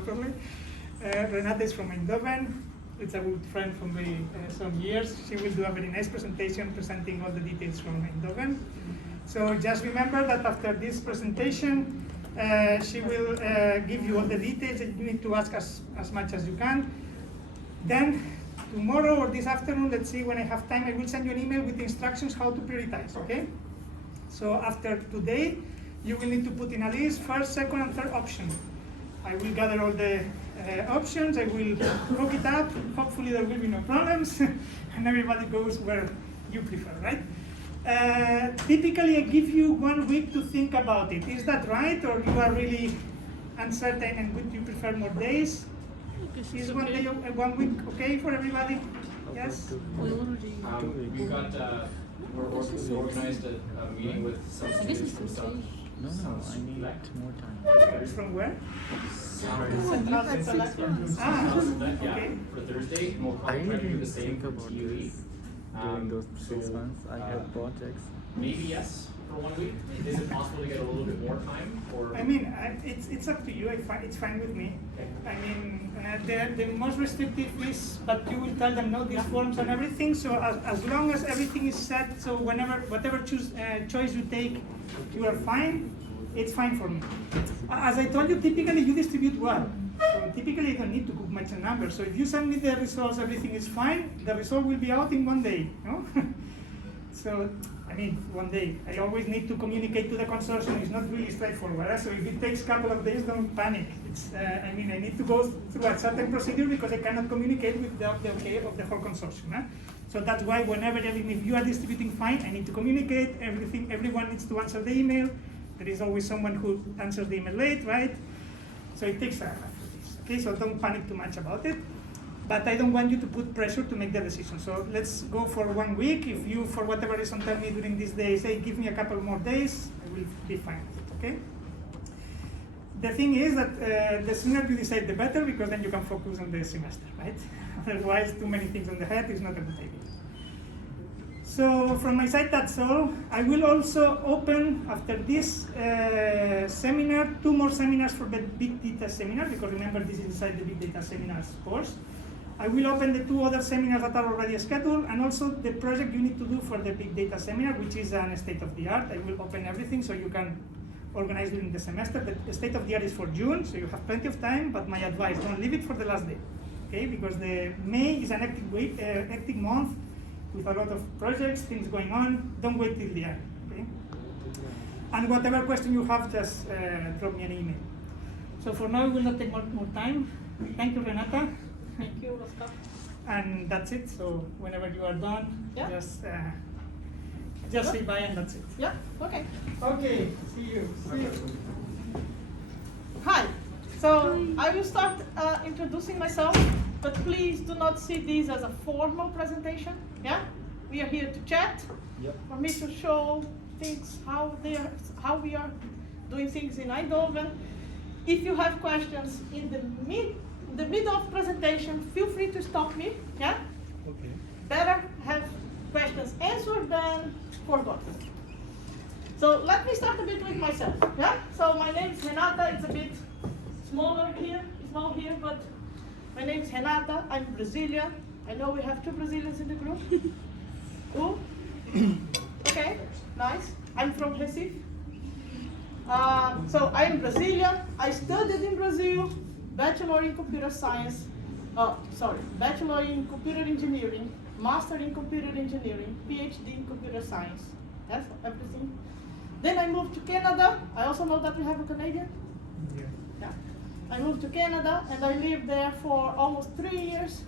properly. Renata is from Eindhoven. It's a good friend from some years. She will do a very nice presentation presenting all the details from Eindhoven. So just remember that after this presentation, she will give you all the details that you need to ask as much as you can. Then tomorrow or this afternoon, let's see, when I have time, I will send you an email with instructions how to prioritize, okay? So after today, you will need to put in a list first, second, and third option. I will gather all the options, I will look it up, hopefully there will be no problems, and everybody goes where you prefer, right? Typically, I give you 1 week to think about it. Is that right, or you are really uncertain and would you prefer more days? Is 1 day, 1 week okay for everybody? Yes? We've got, we're organized a meeting with some students from some. No, I need more time. From where? Okay. For Thursday, and we'll I probably try to do didn't the same think for about TUE. this during those 6 months. I had projects. Maybe yes, for 1 week. Is it possible to get a little bit more time? Or I mean, it's up to you. It's fine with me. I mean, the most restrictive is, but you will tell them no, these forms and everything. So as long as everything is set, so whatever choice you take, you are fine. It's fine for me. As I told you, typically you distribute well. So typically you don't need to put much a number. So if you send me the results, everything is fine. The result will be out in 1 day. No? So, I mean, 1 day. I always need to communicate to the consortium. It's not really straightforward. So if it takes a couple of days, don't panic. I mean, I need to go through a certain procedure because I cannot communicate without the okay of the whole consortium. So that's why whenever, if you are distributing fine, I need to communicate everything. Everyone needs to answer the email. There is always someone who answers the email late, right? So it takes a few days. Okay, so don't panic too much about it. But I don't want you to put pressure to make the decision. So let's go for 1 week. If you, for whatever reason, tell me during these days, hey, give me a couple more days, I will be fine with it, okay? The thing is that the sooner you decide, the better, because then you can focus on the semester, right? Otherwise, too many things on the head is not a good idea. So from my side, that's all. I will also open, after this seminar, 2 more seminars for the Big Data seminar, because remember, this is inside the Big Data seminars course. I will open the 2 other seminars that are already scheduled, and also the project you need to do for the Big Data seminar, which is an state-of-the-art. I will open everything so you can organize during the semester. The state-of-the-art is for June, so you have plenty of time, but my advice, don't leave it for the last day, okay? Because the May is an hectic month with a lot of projects, things going on. Don't wait till the end, okay? And whatever question you have, just drop me an email. So for now, we will not take more time. Thank you, Renata. Thank you, Oscar. And that's it. So whenever you are done, Yeah. just say bye and that's it. Yeah, okay. Okay, see you. Hi. So I will start introducing myself, but please do not see this as a formal presentation. Yeah, we are here to chat. Yep. For me to show things how we are doing things in Eindhoven. If you have questions in the middle of presentation, feel free to stop me. Yeah. Okay. Better have questions answered than forgotten. So let me start a bit with myself. Yeah. So my name is Renata. It's a bit small here, but my name is Renata. I'm Brazilian. I know we have 2 Brazilians in the group. Ooh. Okay, nice. I'm from Recife. So I'm Brazilian. I studied in Brazil, bachelor in computer science. Bachelor in computer engineering, master in computer engineering, PhD in computer science. That's everything. Then I moved to Canada. I also know that we have a Canadian. Yeah. I moved to Canada and I lived there for almost 3 years.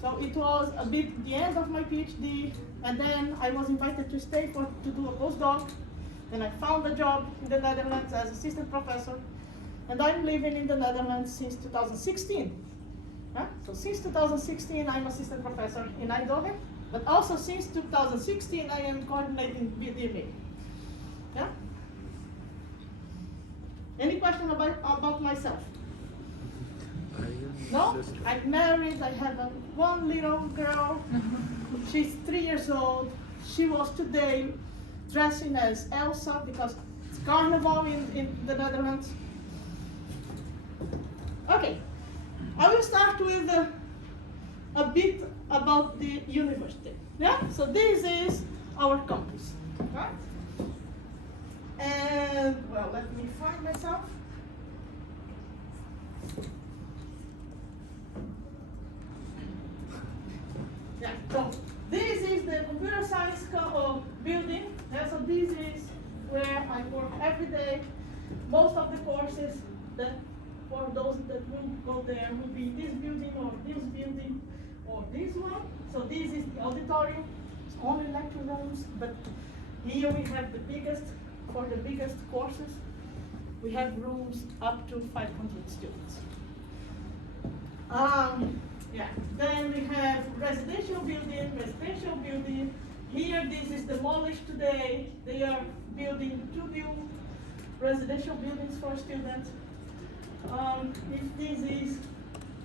So it was a bit the end of my PhD, and then I was invited to stay to do a postdoc. Then I found a job in the Netherlands as assistant professor, and I'm living in the Netherlands since 2016. Yeah? So since 2016, I'm assistant professor in Eindhoven, but also since 2016, I am coordinating BDMA. Yeah? Any question about myself? No? I'm married, I have one little girl. She's 3 years old. She was today dressing as Elsa because it's carnival in the Netherlands. Okay, I will start with a bit about the university. Yeah, so this is our campus, right? And well, let me find myself. Yeah, so this is the computer science building. Yeah, so this is where I work every day. Most of the courses that for those that will go there will be this building or this one. So this is the auditorium. It's only lecture rooms, but here we have the biggest, for the biggest courses, we have rooms up to 500 students. Yeah. Then we have residential building. Here, this is demolished today. They are building 2 new residential buildings for students. If this is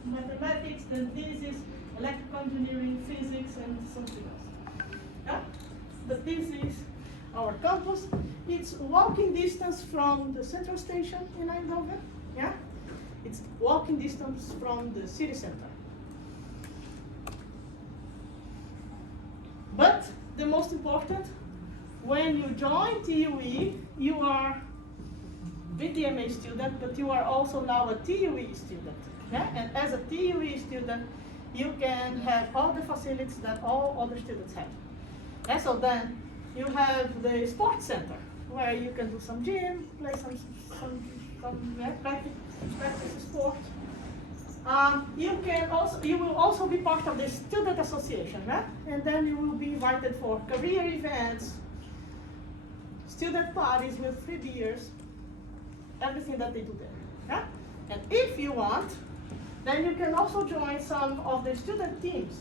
mathematics, then this is electrical engineering, physics, and something else. Yeah? But this is our campus. It's walking distance from the central station in Eindhoven. Yeah? It's walking distance from the city center. But the most important, when you join TUE, you are BDMA student, but you are also now a TUE student. Yeah? And as a TUE student, you can have all the facilities that all other students have. And so then you have the sports center, where you can do some gym, play some practice sport. You will also be part of the student association, right? And then you will be invited for career events, student parties with free beers, everything that they do there. Yeah? And if you want, then you can also join some of the student teams.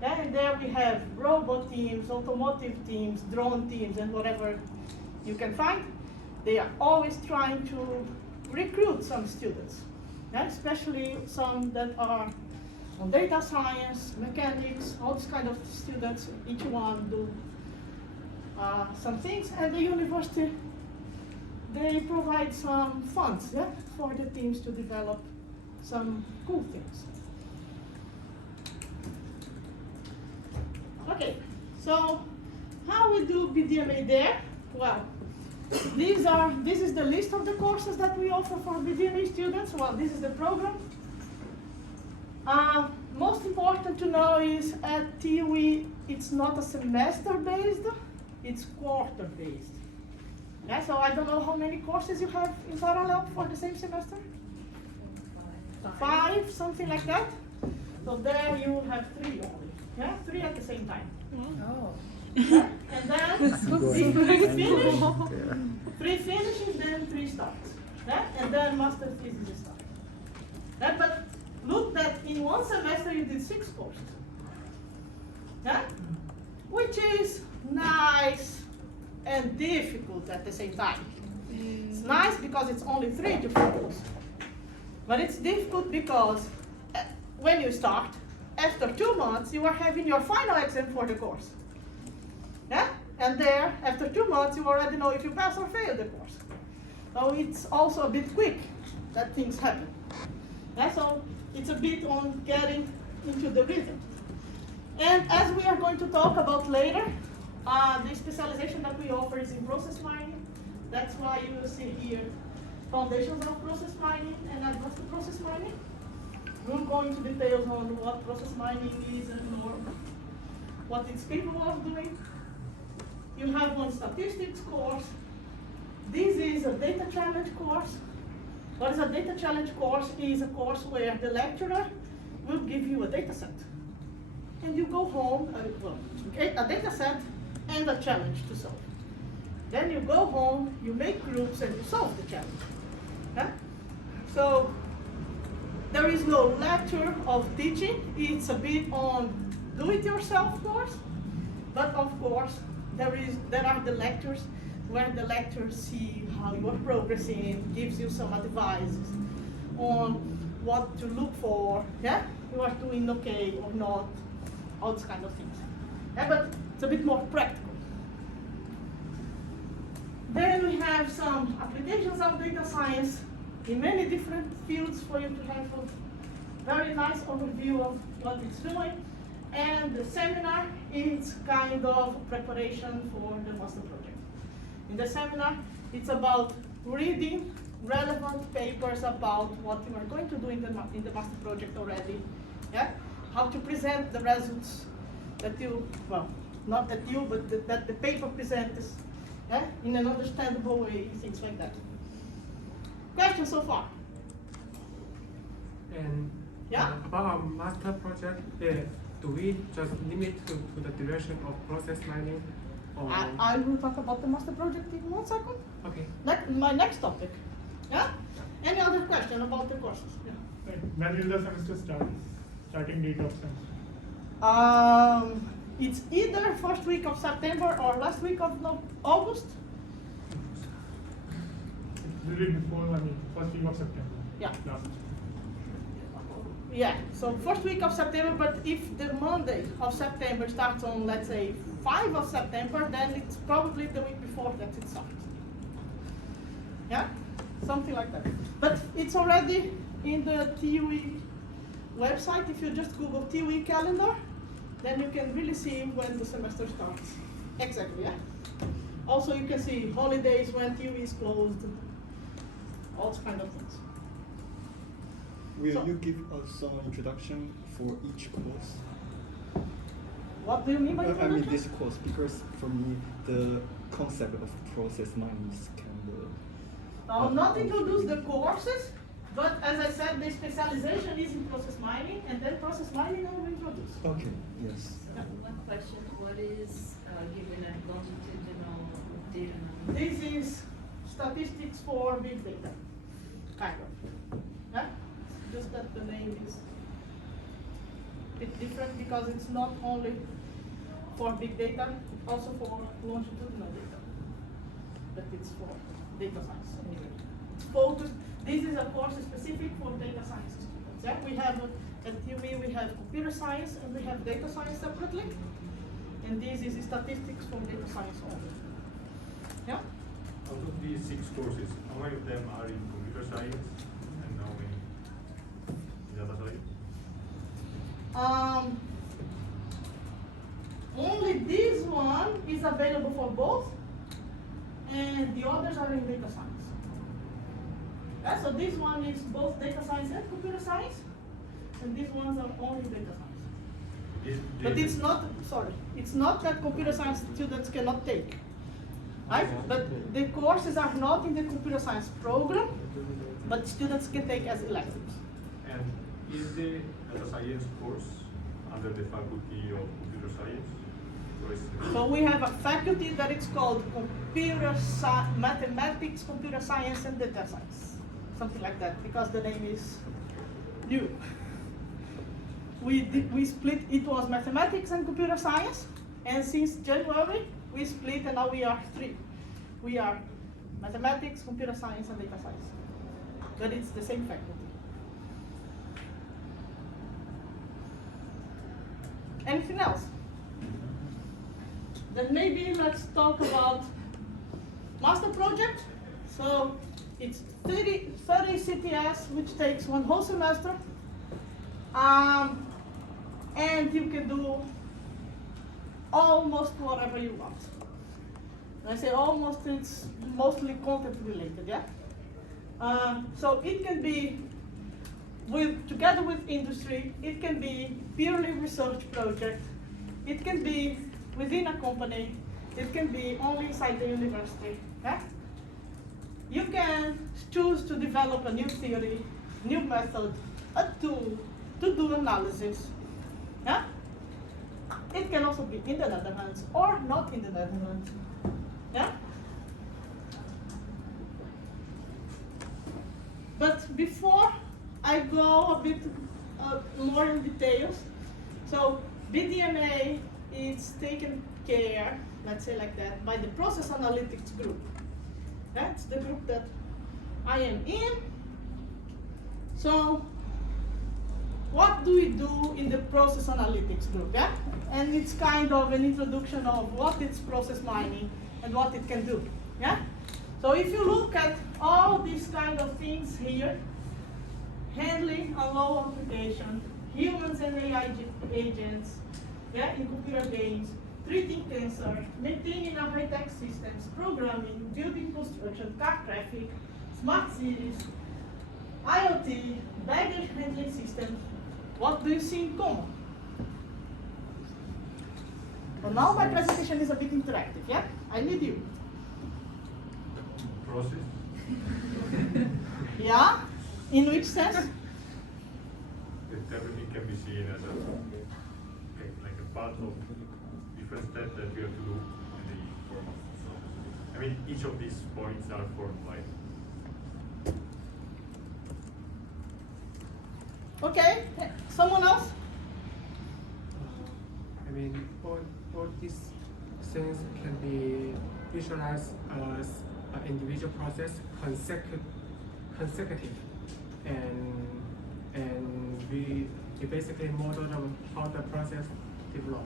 Yeah? And there we have robot teams, automotive teams, drone teams, and whatever you can find. They are always trying to recruit some students, yeah? Especially some that are on data science, mechanics, all these kind of students. Each one do some things, and the university, they provide some funds, yeah, for the teams to develop some cool things. Okay, so how we do BDMA there? Well, this is the list of the courses that we offer for BDMA students. Well, this is the program. Most important to know is at TUE, it's not a semester-based, it's quarter-based. Yeah, so I don't know how many courses you have in parallel for the same semester? 5, something like that. So there you will have 3 only. Yeah, 3 at the same time. Oh. Yeah? And then if 3 finishes, then 3 starts. Yeah? And then master thesis starts. Yeah? But look that in one semester you did 6 courses. Yeah? Which is nice and difficult at the same time. It's nice because it's only 3 to focus. But it's difficult because when you start, after 2 months, you are having your final exam for the course. Yeah? And there, after 2 months, you already know if you pass or fail the course. So it's also a bit quick that things happen. Yeah? So it's a bit on getting into the rhythm. And as we are going to talk about later, the specialization that we offer is in process mining. That's why you will see here foundations of process mining and advanced process mining. We'll go into details on what process mining is and what it's capable of doing. You have one statistics course. This is a data challenge course. What is a data challenge course? Is a course where the lecturer will give you a data set. And you go home, a data set and a challenge to solve. Then you go home, you make groups, and you solve the challenge. Yeah? So there is no lecture of teaching. It's a bit on do-it-yourself course. But of course, there are the lectures where the lecturers see how you are progressing, gives you some advice on what to look for. Yeah? You are doing okay or not, all these kind of things. Yeah, but it's a bit more practical. Then we have some applications of data science. in many different fields for you to have a very nice overview of what it's doing. And the seminar is kind of preparation for the master project. In the seminar, it's about reading relevant papers about what you are going to do in the master project already. Yeah? How to present the results that you, well, not that you, but that the paper presents, yeah? In an understandable way, things like that. Questions so far? And Yeah? about our master project, do we just limit to the direction of process mining? Or I will talk about the master project in 1 second. okay. My next topic. Yeah? Any other question about the courses? Yeah. When will the semester start? Starting date of semester? It's either first week of September or last week of August. Will it before, first week of September? Yeah. Last. Yeah, so first week of September, but if the Monday of September starts on, let's say, 5 of September, then it's probably the week before that it starts. Yeah? Something like that. But it's already in the TUE website. If you just Google TUE calendar, then you can really see when the semester starts. Exactly, yeah? Also, you can see holidays when TUE is closed, all those kind of things. Will So- you give us some introduction for each course? What do you mean by I mean introduction? this course, because for me the concept of process mining is kind I'll not introduce the courses, but as I said, the specialization is in process mining, and then process mining I will introduce. okay. Yes. So one question, what is given a longitudinal data? This is statistics for big data, kind of. Yeah? Just that the name is a bit different because it's not only for big data, also for longitudinal data. But it's for data science anyway. It's focused. This is a course specific for data science students. Yeah? We have at TUE we have computer science and we have data science separately. And this is statistics for data science only. Yeah? Out of these 6 courses, how many of them are in computer science and how many in data science? Only this one is available for both, and the others are in data science. Yeah, so this one is both data science and computer science, and these ones are only data science. But it's not, sorry, it's not that computer science students cannot take. Right? But the courses are not in the computer science program, but students can take as electives. And is the data science course under the faculty of computer science? Or is it- So we have a faculty that it's called mathematics, computer science, and data science. Something like that, because the name is new. We split, it was mathematics and computer science, and since January, we split and now we are 3. We are mathematics, computer science, and data science. But it's the same faculty. Anything else? Then maybe let's talk about master project. So it's 30 CTS, which takes 1 whole semester. And you can do almost whatever you want. When I say almost, it's mostly content related, yeah? So it can be together with industry, it can be purely research project, it can be within a company, it can be only inside the university, yeah? You can choose to develop a new theory, new method, a tool to do analysis, yeah? It can also be in the Netherlands or not in the Netherlands, yeah? But before I go a bit more in details, so BDMA is taken care, let's say like that, by the process analytics group. That's the group that I am in. So what do we do in the process analytics group, yeah? And it's kind of an introduction of what is process mining and what it can do, yeah? So if you look at all these kind of things here, handling a low application, humans and AI agents, yeah, in computer games, treating cancer, maintaining a high-tech systems, programming, building construction, car traffic, smart cities, IoT, baggage handling systems, what do you see in common? Well, now my presentation is a bit interactive, yeah? I need you. Process. Yeah? In which sense? That everything can be seen as a like a part of different steps that we have to do in the form of. I mean, each of these points are formed by. Okay, someone else? I mean, all these things can be visualized as an individual process, consecutive, and we basically model how the process develop.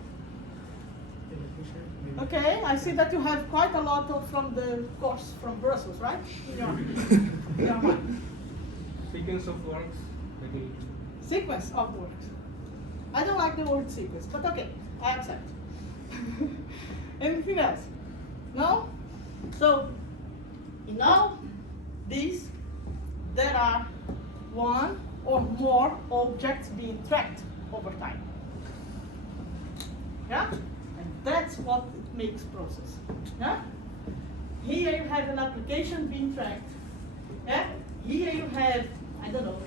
In the future, maybe. Okay, I see that you have quite a lot of from the course from Brussels, right? Yeah. Yeah. Sequence of works, maybe. Sequence of words. I don't like the word sequence, but okay, I accept. Anything else? No? So, in all these, there are one or more objects being tracked over time. Yeah? And that's what it makes process. Yeah? Here you have an application being tracked. Yeah? Here you have, I don't know,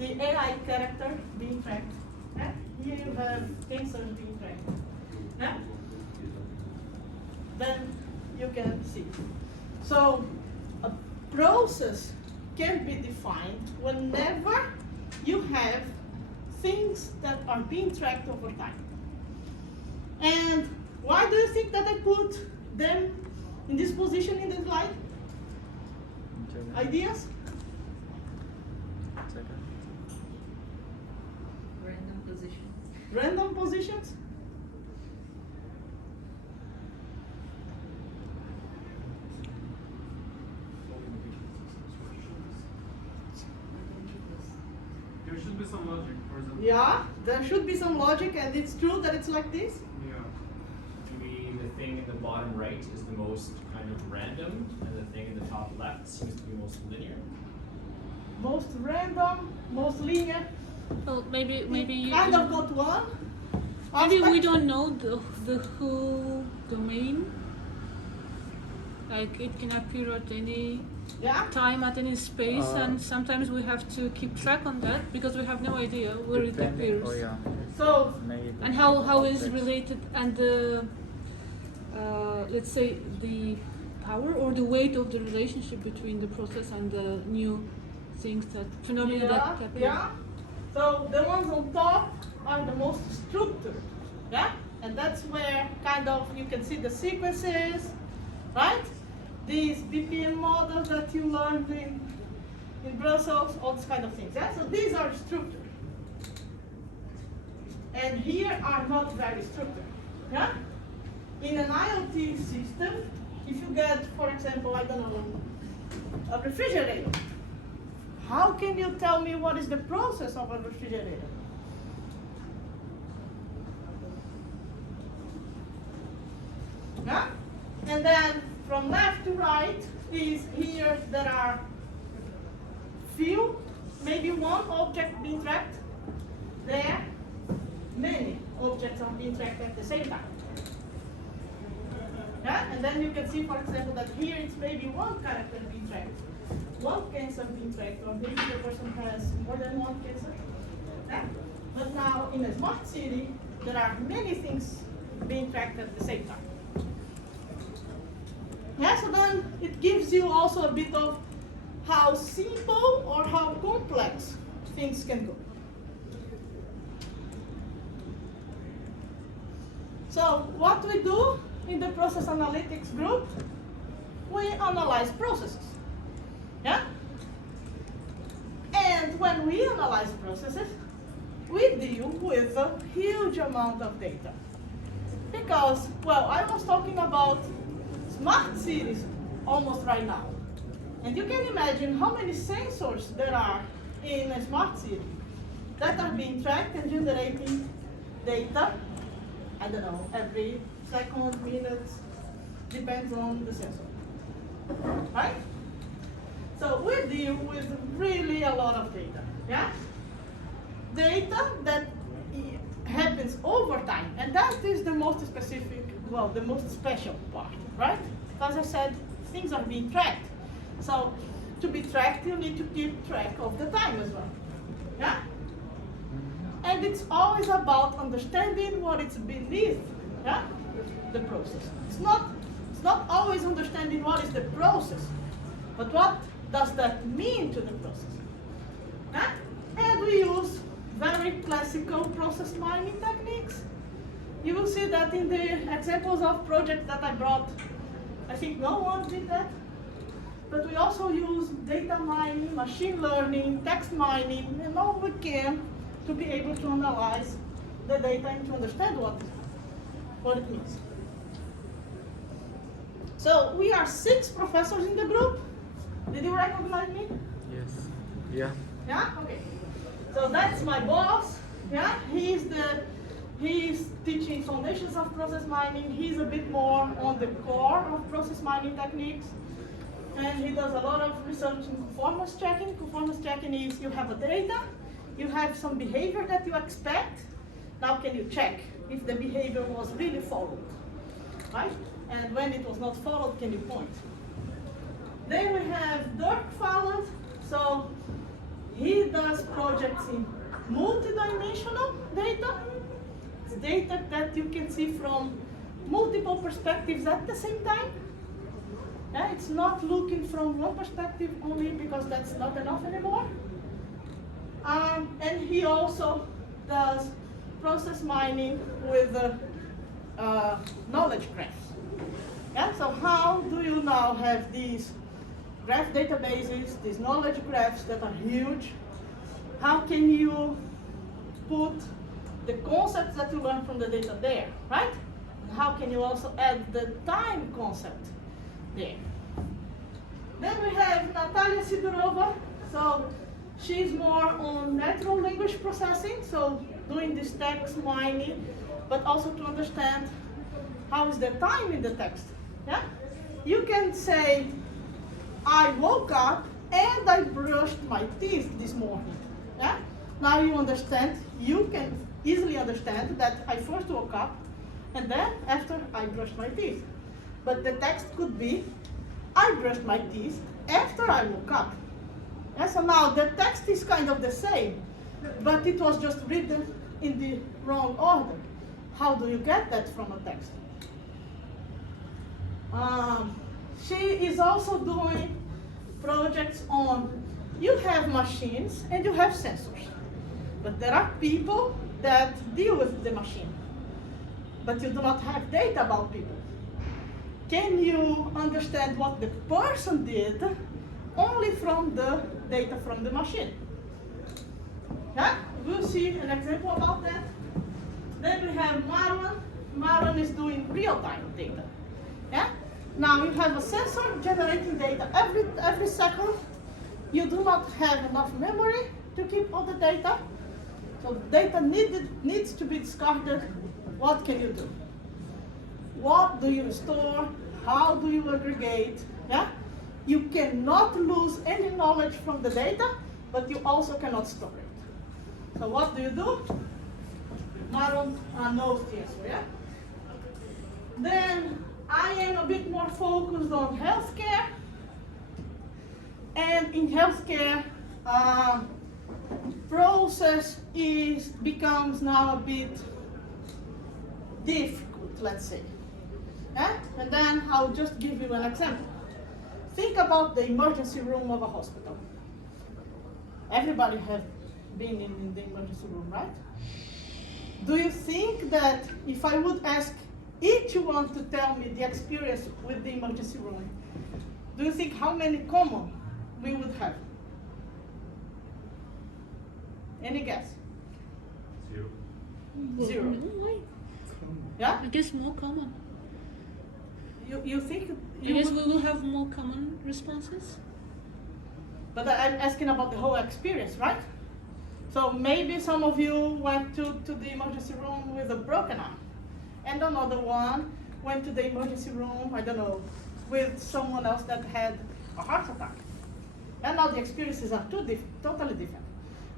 the AI character being tracked. Yeah? Here you have tensors being tracked. Yeah? Then you can see. So a process can be defined whenever you have things that are being tracked over time. And why do you think that I put them in this position in the slide? Ideas? Random position. Random positions? There should be some logic, for example. Yeah, there should be some logic, and it's true that it's like this. Yeah. Maybe the thing in the bottom right is the most kind of random, and the thing in the top left seems to be most linear. Most random, most linear. Well, maybe you, Kind of got one. maybe we aspect. don't know the whole domain. Like it can appear at any Yeah. time, at any space, and sometimes we have to keep track on that because we have no idea where it Depending- appears Oh yeah. So Maybe and how is objects. related, and the let's say the power or the weight of the relationship between the process and the new things that phenomena that appear. Yeah. So the ones on top are the most structured. Yeah. And that's where kind of you can see the sequences, right? These BPM models that you learned in Brussels, all these kind of things. Yeah. So these are structured. And here are not very structured. Yeah? In an IoT system, if you get, for example, I don't know, a refrigerator, how can you tell me what is the process of a refrigerator? Yeah? And then from left to right is here there are few, maybe one object being tracked. There, many objects are being tracked at the same time. Yeah? And then you can see, for example, that here it's maybe one character being tracked, one cancer being tracked, or maybe the person has more than one cancer. Yeah? But now in a smart city, there are many things being tracked at the same time. Yeah, so then it gives you also a bit of how simple or how complex things can go. So what we do in the process analytics group, we analyze processes. Yeah? And when we analyze processes, we deal with a huge amount of data. Because, well, I was talking about smart cities almost right now. And you can imagine how many sensors there are in a smart city that are being tracked and generating data, I don't know, every second, minute, depends on the sensor, right? So we deal with really a lot of data, yeah? Data that happens over time, and that is the most specific, well, the most special part, right? Because I said things are being tracked. So to be tracked, you need to keep track of the time as well, yeah? And it's always about understanding what is beneath, yeah, the process. It's not always understanding what is the process, but what does that mean to the process, yeah? And we use very classical process mining techniques. You will see that in the examples of projects that I brought. I think no one did that. But we also use data mining, machine learning, text mining, and all we can to be able to analyze the data and to understand what it means. So we are 6 professors in the group. Did you recognize me? Yes. Yeah. Yeah? Okay. So that's my boss. Yeah? He's teaching foundations of process mining. He's a bit more on the core of process mining techniques. And he does a lot of research in performance checking. Performance checking is you have a data, you have some behavior that you expect. Now can you check if the behavior was really followed, right? And when it was not followed, can you point? Then we have Dirk Falland. So he does projects in multidimensional data. It's data that you can see from multiple perspectives at the same time. Yeah, it's not looking from one perspective only because that's not enough anymore. And he also does process mining with knowledge graphs. Yeah, so how do you now have these graph databases, these knowledge graphs that are huge? How can you put the concepts that you learn from the data there, right? And how can you also add the time concept there? Then we have Natalia Sidorova. So she's more on natural language processing, so doing this text mining, but also to understand how is the time in the text. Yeah? You can say, I woke up and I brushed my teeth this morning. Yeah? Now you understand, you can easily understand that I first woke up and then after I brushed my teeth. But the text could be, I brushed my teeth after I woke up. Yeah, so now the text is kind of the same, but it was just written in the wrong order. How do you get that from a text? She is also doing projects on, you have machines and you have sensors, but there are people that deal with the machine, but you do not have data about people. Can you understand what the person did only from the data from the machine? Yeah, we'll see an example about that. Then we have Marwan. Marwan is doing real-time data. Yeah? Now you have a sensor generating data every second. You do not have enough memory to keep all the data. So data needs to be discarded. What can you do? What do you store? How do you aggregate? Yeah? You cannot lose any knowledge from the data, but you also cannot store it. So what do? Marwan knows the answer, yeah? Then I am a bit more focused on healthcare. And in healthcare, process becomes now a bit difficult, let's say. Yeah? And then I'll just give you an example. Think about the emergency room of a hospital. Everybody has been in the emergency room, right? Do you think that if I would ask each one to tell me the experience with the emergency room, do you think how many common we would have? Any guess? 0. 0. Yeah? I guess more common. you think I you guess would- we will have more common responses. But I'm asking about the whole experience, right? So maybe some of you went to the emergency room with a broken arm, and another one went to the emergency room, I don't know, with someone else that had a heart attack. And now the experiences are totally different.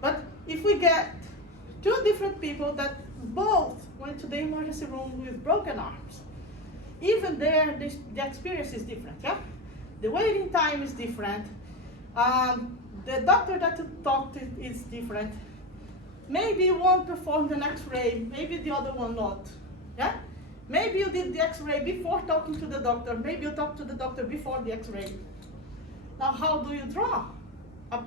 But if we get two different people that both went to the emergency room with broken arms, even there, the experience is different, yeah? The waiting time is different. The doctor that you talked to is different. Maybe one performed an X-ray, maybe the other one not, yeah? Maybe you did the X-ray before talking to the doctor, maybe you talked to the doctor before the X-ray. Now, how do you draw a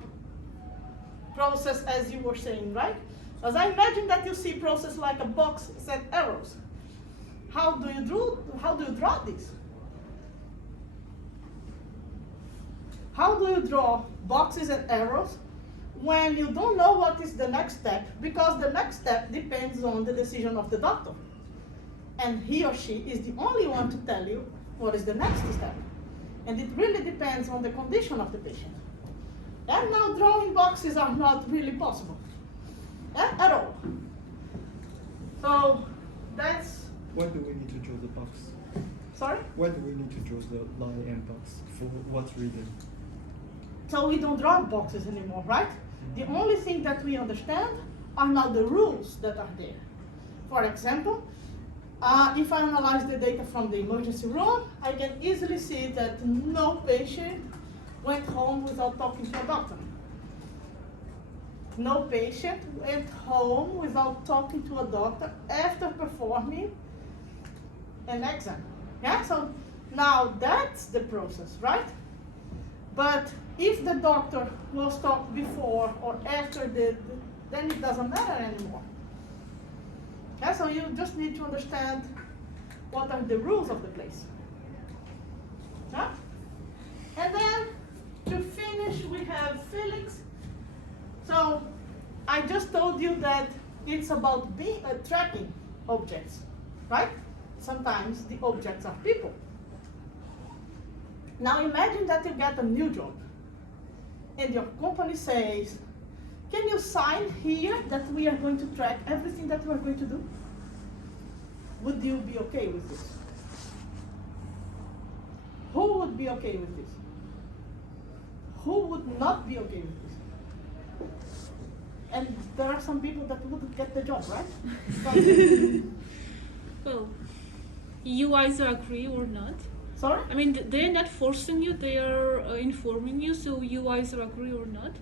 process as you were saying, right? As I imagine that you see process like a box set arrows. How do you draw this? How do you draw boxes and arrows when you don't know what is the next step? Because the next step depends on the decision of the doctor. And he or she is the only one to tell you what is the next step. And it really depends on the condition of the patient. And now drawing boxes are not really possible, at all. So that's, Why do we need to draw the box? sorry? Why do we need to draw the line and box? For what reason? So we don't draw boxes anymore, right? The only thing that we understand are now the rules that are there. For example, if I analyze the data from the emergency room, I can easily see that no patient went home without talking to a doctor. No patient went home without talking to a doctor after performing an exam. Yeah, so now that's the process, right? But if the doctor was talked before or after then it doesn't matter anymore. Yeah, so you just need to understand what are the rules of the place. Yeah? And then to finish, we have Felix. So I just told you that it's about tracking objects, right? Sometimes the objects are people. Now imagine that you get a new job and your company says, can you sign here that we are going to track everything that we are going to do? Would you be okay with this? Who would be okay with this? Who would not be okay with this? And there are some people that wouldn't get the job, right? Well, you either agree or not. Sorry? I mean, they're not forcing you, they are informing you, so you either agree or not.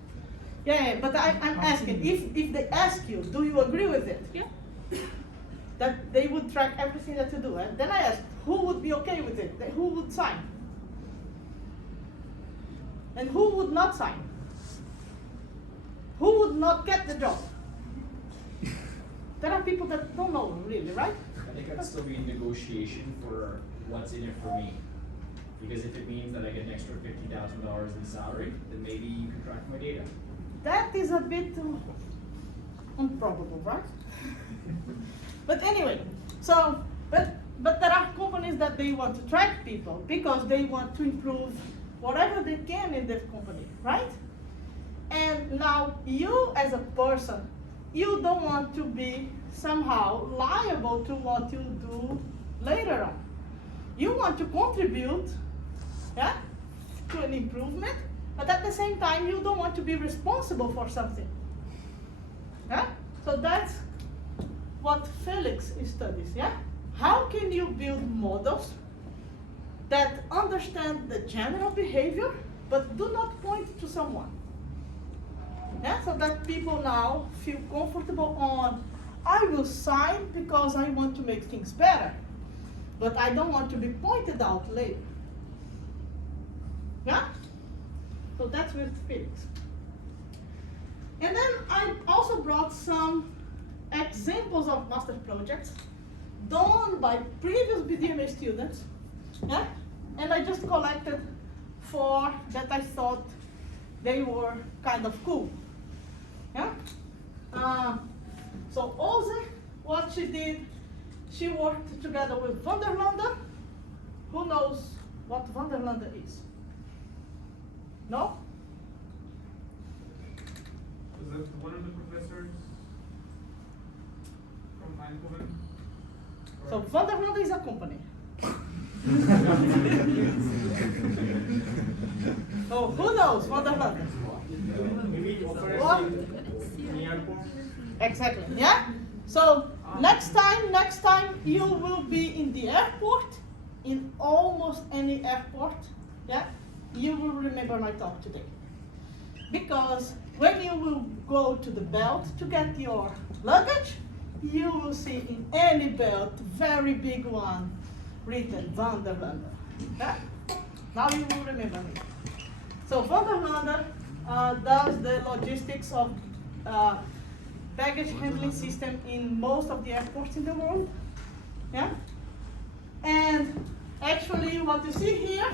Yeah, but I'm asking, if they ask you, do you agree with it? Yeah. That they would track everything that you do. And then I asked, who would be okay with it? Who would sign? And who would not sign? Who would not get the job? There are people that don't know really, right? I think I'd still be in negotiation for what's in it for me. Because if it means that I get an extra $50,000 in salary, then maybe you can track my data. That is a bit improbable, right? But anyway, so, but there are companies that they want to track people because they want to improve whatever they can in their company, right? And now you as a person, you don't want to be somehow liable to what you do later on. You want to contribute, yeah, to an improvement, but at the same time, you don't want to be responsible for something. Yeah? So that's what Felix studies, yeah? How can you build models that understand the general behavior, but do not point to someone? Yeah? So that people now feel comfortable on, I will sign because I want to make things better, but I don't want to be pointed out later. Yeah? So that's with Felix. And then I also brought some examples of master projects done by previous BDMA students. Yeah? And I just collected 4 that I thought they were kind of cool. Yeah? So Ose, what she did, she worked together with van der Lande who knows what Vanderlande is? No? Was that one of the professors from Eindhoven? So Vanderlande is a company. So who knows Vanderlande? Maybe offers What? in the airport. Exactly, yeah? So next time you will be in the airport, in almost any airport, yeah? You will remember my talk today. Because when you will go to the belt to get your luggage, you will see in any belt, very big one, written Vanderlande. Yeah? Now you will remember me. So Vanderlande does the logistics of baggage handling system in most of the airports in the world. Yeah? And actually what you see here,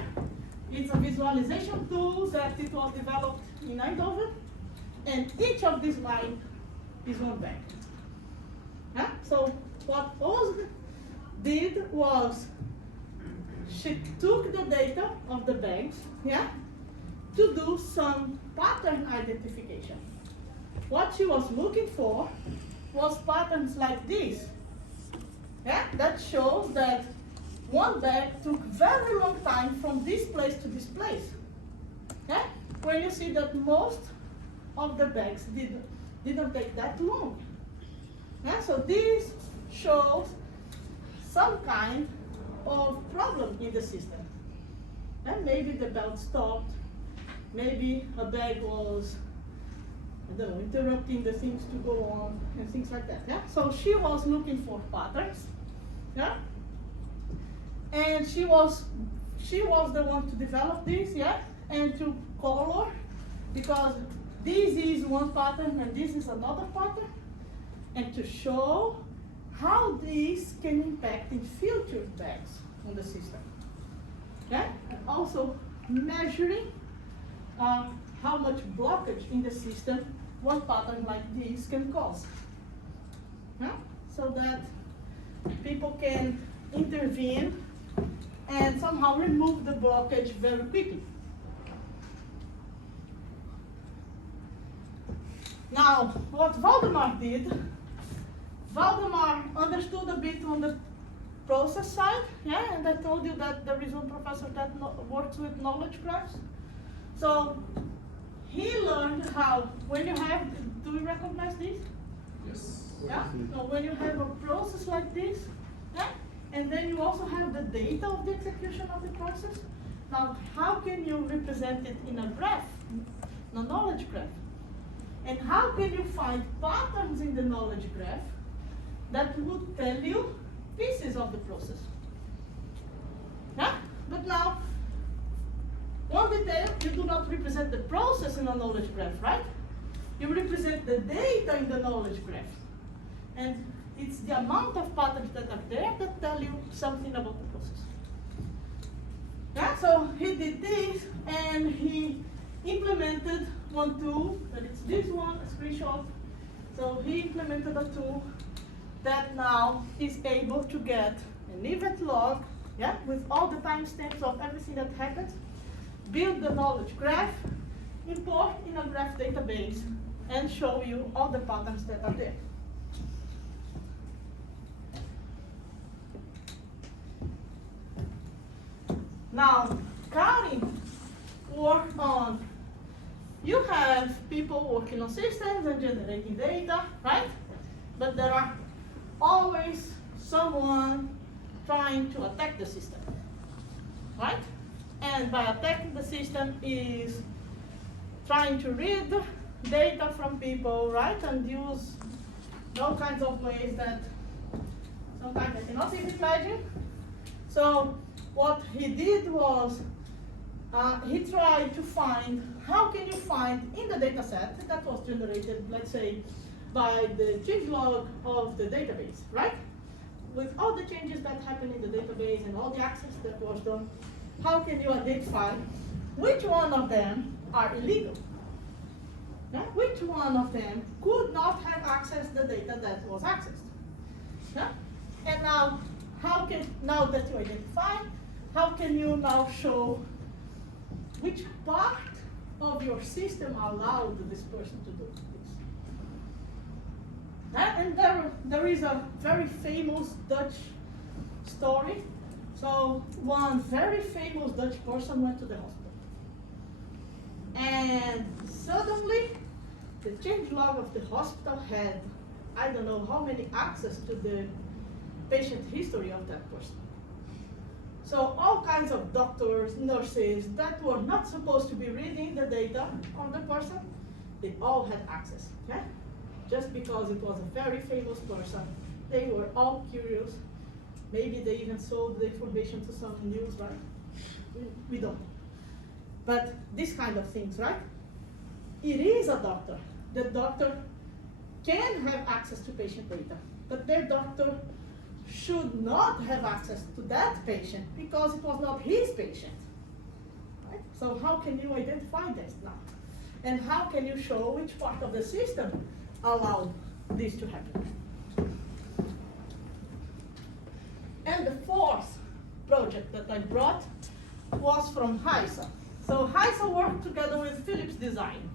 it's a visualization tool that it was developed in Eindhoven. And each of these lines is one bag. Yeah? So what Oz did was she took the data of the bags, yeah, to do some pattern identification. What she was looking for was patterns like this. Yeah? That shows that one bag took very long time from this place to this place. Yeah? Where you see that most of the bags didn't take that long. Yeah? So this shows some kind of problem in the system. And maybe the belt stopped, maybe a bag was, I don't know, interrupting the things to go on and things like that. Yeah? So she was looking for patterns. Yeah? And she was the one to develop this, yeah, and to color, because this is one pattern and this is another pattern, and to show how this can impact in future bags on the system. Yeah? And also measuring how much blockage in the system one pattern like this can cause. Yeah? So that people can intervene and somehow remove the blockage very quickly. Now, what Valdemar did, Valdemar understood a bit on the process side, yeah, and I told you that there is one professor that works with knowledge graphs. So he learned how, when you have, do you recognize this? Yes. Yeah? So when you have a process like this, yeah, and then you also have the data of the execution of the process. Now, how can you represent it in a graph, a knowledge graph? And how can you find patterns in the knowledge graph that would tell you pieces of the process? Yeah? But now, one detail, you do not represent the process in a knowledge graph, right? You represent the data in the knowledge graph. And it's the amount of patterns that are there that tell you something about the process. Yeah, so he did this and he implemented one tool, that it's this one, a screenshot. So he implemented a tool that now is able to get an event log, yeah, with all the timestamps of everything that happens, build the knowledge graph, import in a graph database, and show you all the patterns that are there. Now, Karin worked on, you have people working on systems and generating data, right? But there are always someone trying to attack the system, right? And by attacking the system is trying to read data from people, right? And use all kinds of ways that sometimes I cannot even imagine. So what he did was he tried to find, how can you find in the data set that was generated, let's say, by the change log of the database, right? With all the changes that happen in the database and all the access that was done, how can you identify which one of them are illegal? Yeah? Which one of them could not have accessed the data that was accessed? Yeah? And now, how can, now that you identify, how can you now show which part of your system allowed this person to do this? And there is a very famous Dutch story. So one very famous Dutch person went to the hospital. And suddenly, the change log of the hospital had, I don't know how many access to the patient history of that person. So all kinds of doctors, nurses that were not supposed to be reading the data on the person, they all had access. Okay? Just because it was a very famous person, they were all curious. Maybe they even sold the information to some news, right? We don't. But these kind of things, right? It is a doctor. The doctor can have access to patient data, but their doctor should not have access to that patient because it was not his patient. Right? So how can you identify this now? And how can you show which part of the system allowed this to happen? And the fourth project that I brought was from HISA. So HISA worked together with Philips Design.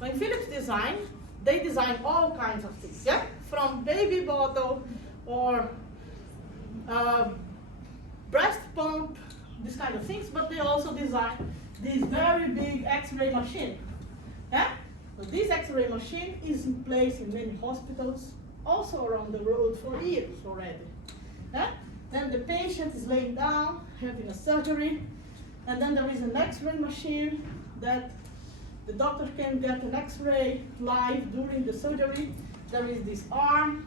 So in Philips Design, they design all kinds of things, yeah? From baby bottle or breast pump, these kind of things, but they also design this very big X-ray machine. Yeah? So this X-ray machine is in place in many hospitals, also around the world for years already. Yeah? Then the patient is laying down, having a surgery, and then there is an X-ray machine that the doctor can get an X-ray live during the surgery. There is this arm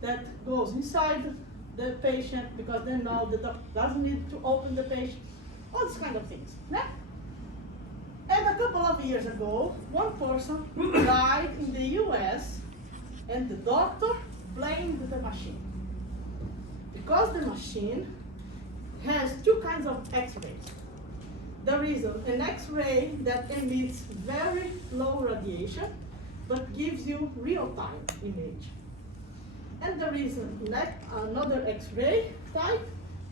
that goes inside the patient, because then now the doctor doesn't need to open the patient. All these kind of things. Yeah? And a couple of years ago, one person died in the US, and the doctor blamed the machine. Because the machine has two kinds of X-rays. There is an X-ray that emits very low radiation, but gives you real-time image. And there is another X-ray type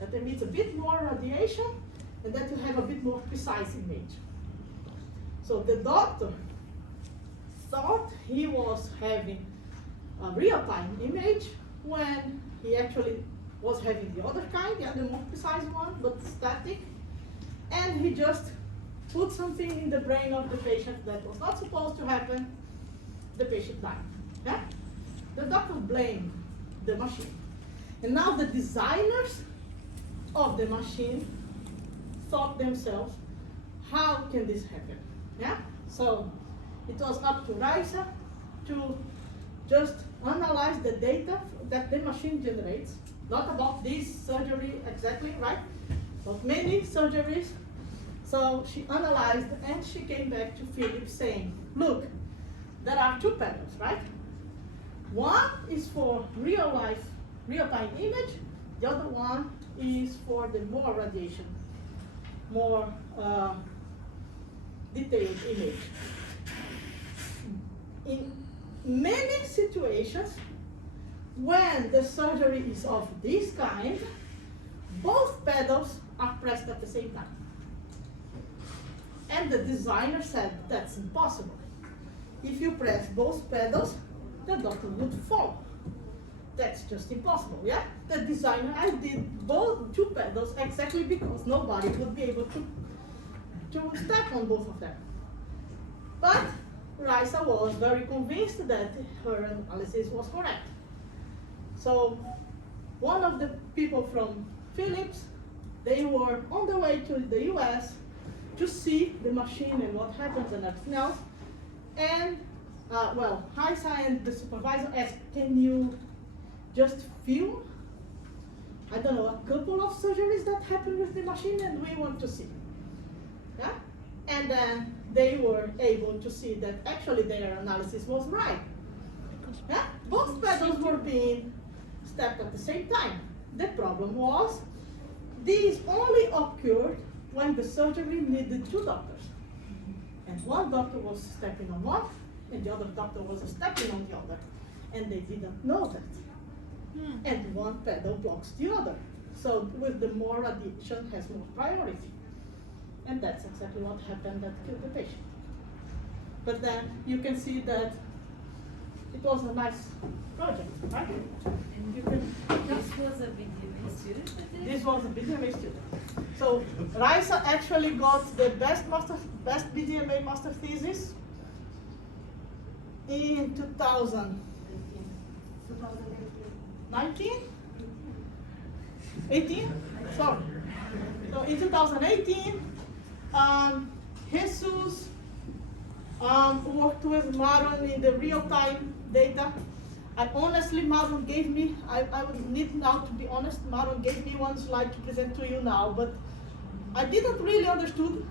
that emits a bit more radiation, and that you have a bit more precise image. So the doctor thought he was having a real-time image when he actually was having the other kind, the more precise one, but static. And he just put something in the brain of the patient that was not supposed to happen. The patient died. Yeah? The doctor blamed the machine. And now the designers of the machine thought themselves, how can this happen? Yeah? So it was up to RISA to just analyze the data that the machine generates, not about this surgery exactly, right? But many surgeries. So she analyzed and she came back to Philips saying, look, there are two pedals, right? One is for real-time image. The other one is for the more radiation, more detailed image. In many situations, when the surgery is of this kind, both pedals are pressed at the same time. And the designer said, that's impossible. If you press both pedals, the doctor would fall. That's just impossible, yeah? The designer, I did both two pedals exactly because nobody would be able to step on both of them. But Raisa was very convinced that her analysis was correct. So one of the people from Philips, they were on the way to the US to see the machine and what happens and everything else. And Raisa and the supervisor asked, can you just film, I don't know, a couple of surgeries that happen with the machine, and we want to see. Yeah? And then they were able to see that actually their analysis was right. Yeah? Both pedals were being stepped at the same time. The problem was, these only occurred when the surgery needed two doctors. And one doctor was stepping on one, and the other doctor was stepping on the other. And they didn't know that. And one pedal blocks the other. So with the more addiction has more priority. And that's exactly what happened that killed the patient. But then you can see that it was a nice project, right? And You can, this was a BDMA student that did it? this was a BDMA student. So Raisa actually got the best BDMA master thesis in 2019? 18? Sorry. So in 2018, Jesus worked with Maron in the real-time data. I honestly, Maron gave me, I would need now to be honest, Maron gave me one slide to present to you now, but I didn't really understood.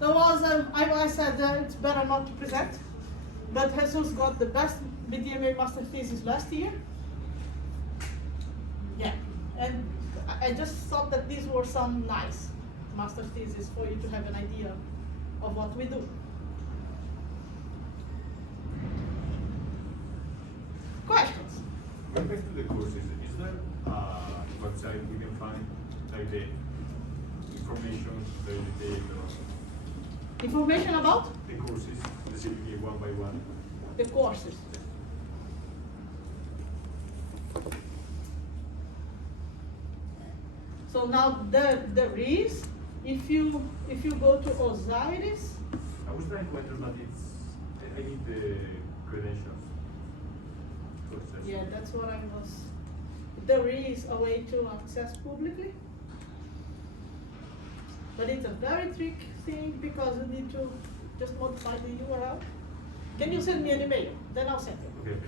There was, I said it's better not to present, but Jesus got the best BDMA master thesis last year. Yeah, and I just thought that these were some nice master theses for you to have an idea of what we do. Questions? Going back to the courses, is there a website we can find like the information very detailed or Information about the courses specifically one by one? the courses. So now there is, if you go to Osiris, I was trying to enter, but I need the credentials. for access. yeah, that's what I was. There is a way to access publicly, but it's a very tricky thing because you need to just modify the URL. Can you send me an email? Then I'll send you. Okay.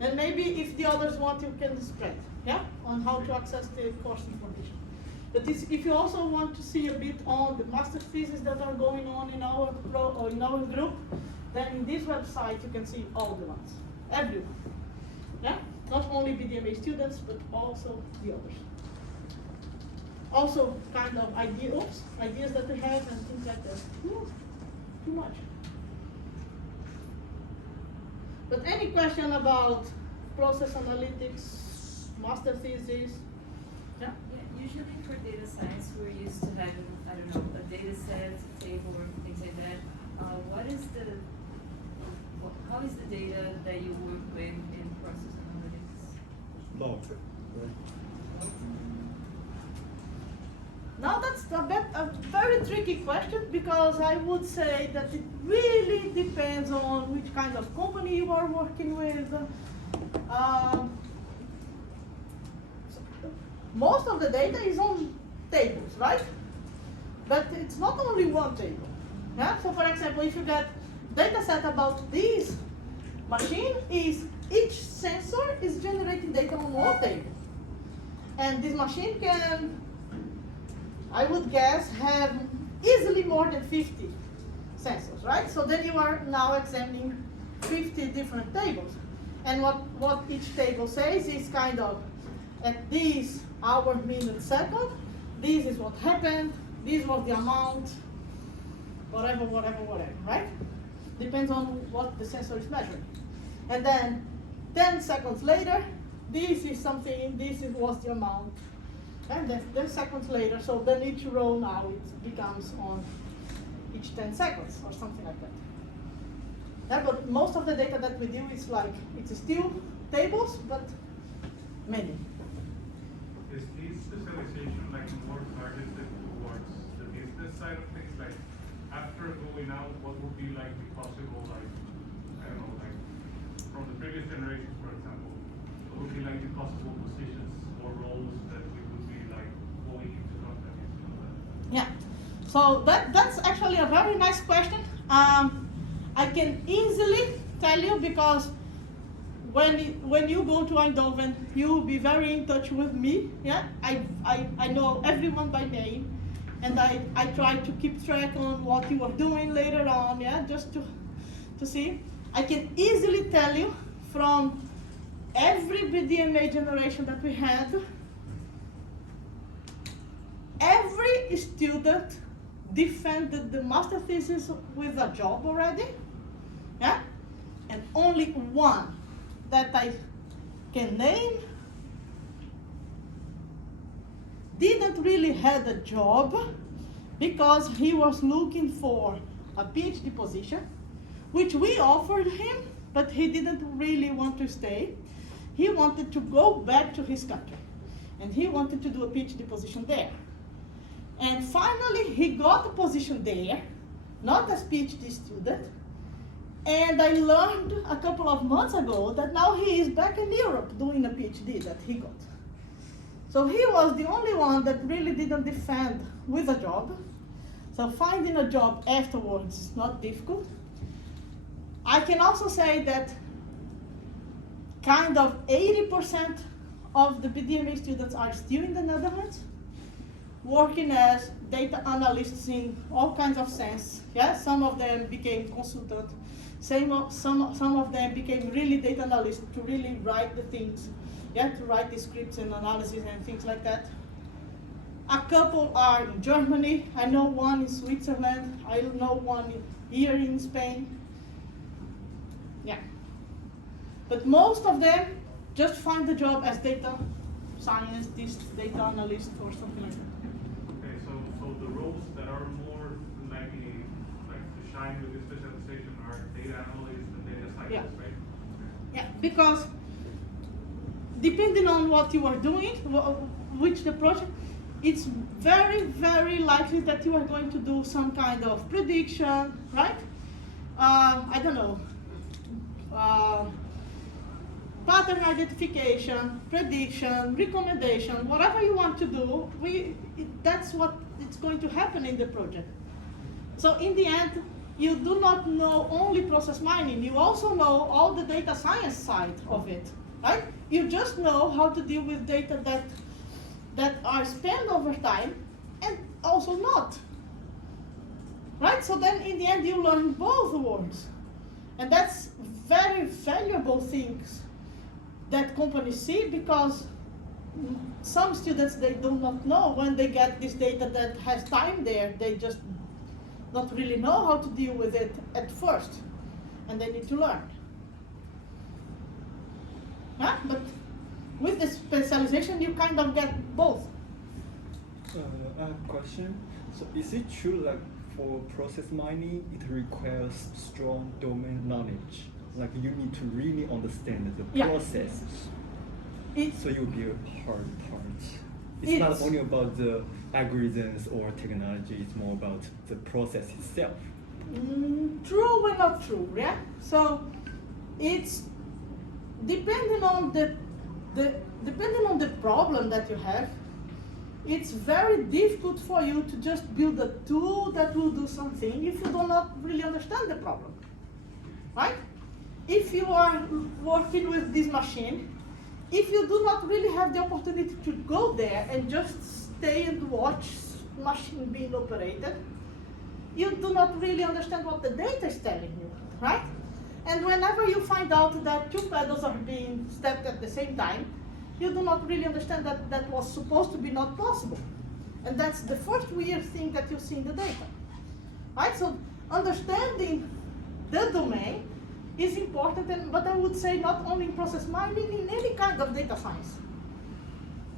And maybe if the others want, you can spread, yeah, on how to access the course information. But if you also want to see a bit on the master theses that are going on in our in our group, then in this website you can see all the ones, everyone, yeah, not only BDMA students but also the others. Also, kind of ideas that we have and things like that. Too much. But any question about process analytics, master thesis? Yeah? Yeah, usually for data science, we're used to having, I don't know, a data set, a table, or things like that. How is the data that you work with in process analytics? Log. Now that's a very tricky question because I would say that it really depends on which kind of company you are working with. Most of the data is on tables, right? But it's not only one table. Yeah? So for example, if you get data set about this machine, each sensor is generating data on one table. And this machine can, I would guess, have easily more than 50 sensors, right? So then you are now examining 50 different tables. And what each table says is kind of, at this hour, minute, second, this is what happened, this was the amount, whatever, right? Depends on what the sensor is measuring. And then 10 seconds later, this is something, was the amount. And then 10 seconds later, so then each row now it becomes on each 10 seconds or something like that. Yeah, but most of the data that we do is like, it's still tables, but many. Is this specialization like more targeted towards the business side of things? Like after going out, what would be like the possible, like, I don't know, like from the previous generations, for example, what would be like the possible positions or roles that we would be like going into companies? You know, that? Yeah, so that's actually a very nice question. I can easily tell you because when you go to Eindhoven, you will be very in touch with me. Yeah, I know everyone by name, and I try to keep track on what you are doing later on. Yeah, just to see. I can easily tell you from every BDMA generation that we had, every student defended the master thesis with a job already, yeah, and only one that I can name didn't really had a job because he was looking for a PhD position, which we offered him, but he didn't really want to stay. He wanted to go back to his country, and he wanted to do a PhD position there. And finally, he got a position there, not as PhD student, and I learned a couple of months ago that now he is back in Europe doing a PhD that he got. So he was the only one that really didn't defend with a job. So finding a job afterwards is not difficult. I can also say that kind of 80% of the BDMA students are still in the Netherlands, working as data analysts in all kinds of sense. Yeah, some of them became consultant, some of them became really data analysts to really write the things, yeah, to write the scripts and analysis and things like that. A couple are in Germany. I know one in Switzerland. I know one here in Spain. Yeah. But most of them just find the job as data scientist, data analyst, or something like that. Okay, so the roles that are more likely to shine with this specialization are data analyst and data scientist, right? Yeah, because depending on what you are doing, which the project, it's very, very likely that you are going to do some kind of prediction, right? I don't know, pattern identification, prediction, recommendation, whatever you want to do, that's what it's going to happen in the project. So in the end, you do not know only process mining, you also know all the data science side of it, right? You just know how to deal with data that are spent over time and also not, right? So then in the end you learn both worlds. And that's very valuable things that companies see, because some students, they do not know when they get this data that has time there, they just don't really know how to deal with it at first, and they need to learn. Huh? But with the specialization, you kind of get both. I have a question. So is it true like for process mining, it requires strong domain knowledge? Like you need to really understand the process. So you'll be a hard part. It's not only about the algorithms or technology, it's more about the process itself. True but not true, yeah? So it's depending on the problem that you have, it's very difficult for you to just build a tool that will do something if you do not really understand the problem, right? If you are working with this machine, if you do not really have the opportunity to go there and just stay and watch machine being operated, you do not really understand what the data is telling you, right? And whenever you find out that two pedals are being stepped at the same time, you do not really understand that that was supposed to be not possible. And that's the first weird thing that you see in the data, right? So understanding the domain is important, but I would say not only in process mining, in any kind of data science,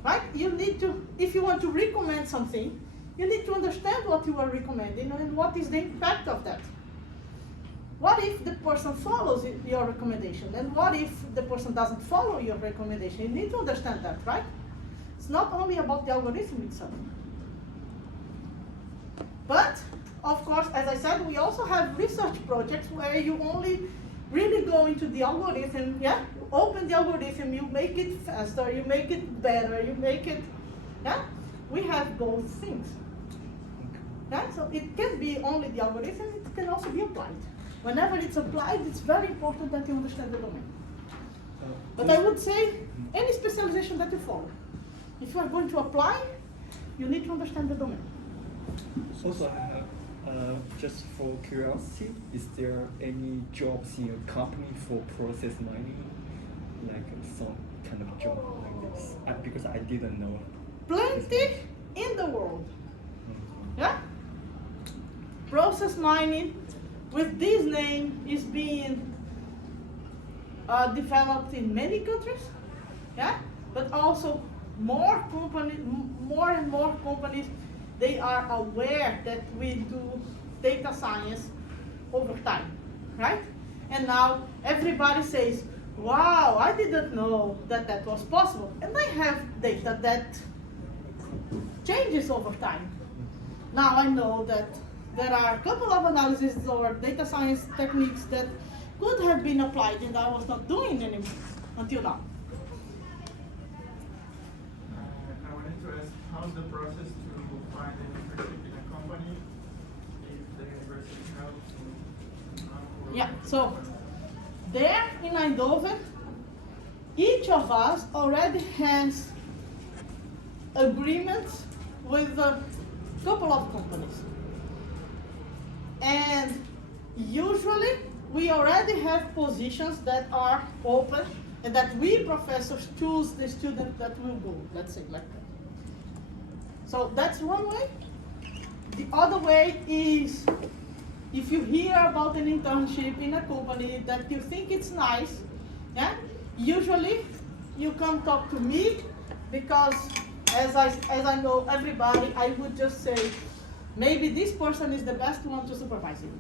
right? You need to, if you want to recommend something, you need to understand what you are recommending and what is the impact of that. What if the person follows your recommendation? And what if the person doesn't follow your recommendation? You need to understand that, right? It's not only about the algorithm itself. But, of course, as I said, we also have research projects where you only really go into the algorithm, yeah? You open the algorithm, you make it faster, you make it better, you make it, yeah? We have both things. Yeah? So it can be only the algorithm, it can also be applied. Whenever it's applied, it's very important that you understand the domain. But I would say, any specialization that you follow, if you are going to apply, you need to understand the domain. Also, I have, just for curiosity, is there any jobs in your company for process mining? Like some kind of job like this? Because I didn't know. Plenty in the world. Yeah? Process mining with this name is being developed in many countries, yeah, but also more and more companies, they are aware that we do data science over time, right? And now everybody says, wow, I didn't know that that was possible. And they have data that changes over time. Now I know that there are a couple of analyses or data science techniques that could have been applied and I was not doing anymore until now. I wanted to ask, how's the process to find an internship in a company if the university helps? Yeah, so there in Eindhoven, each of us already has agreements with a couple of companies. And usually we already have positions that are open and that we professors choose the student that will go, let's say like that. So that's one way. The other way is if you hear about an internship in a company that you think it's nice, yeah, usually you come talk to me because as I know everybody, I would just say, maybe this person is the best one to supervise you.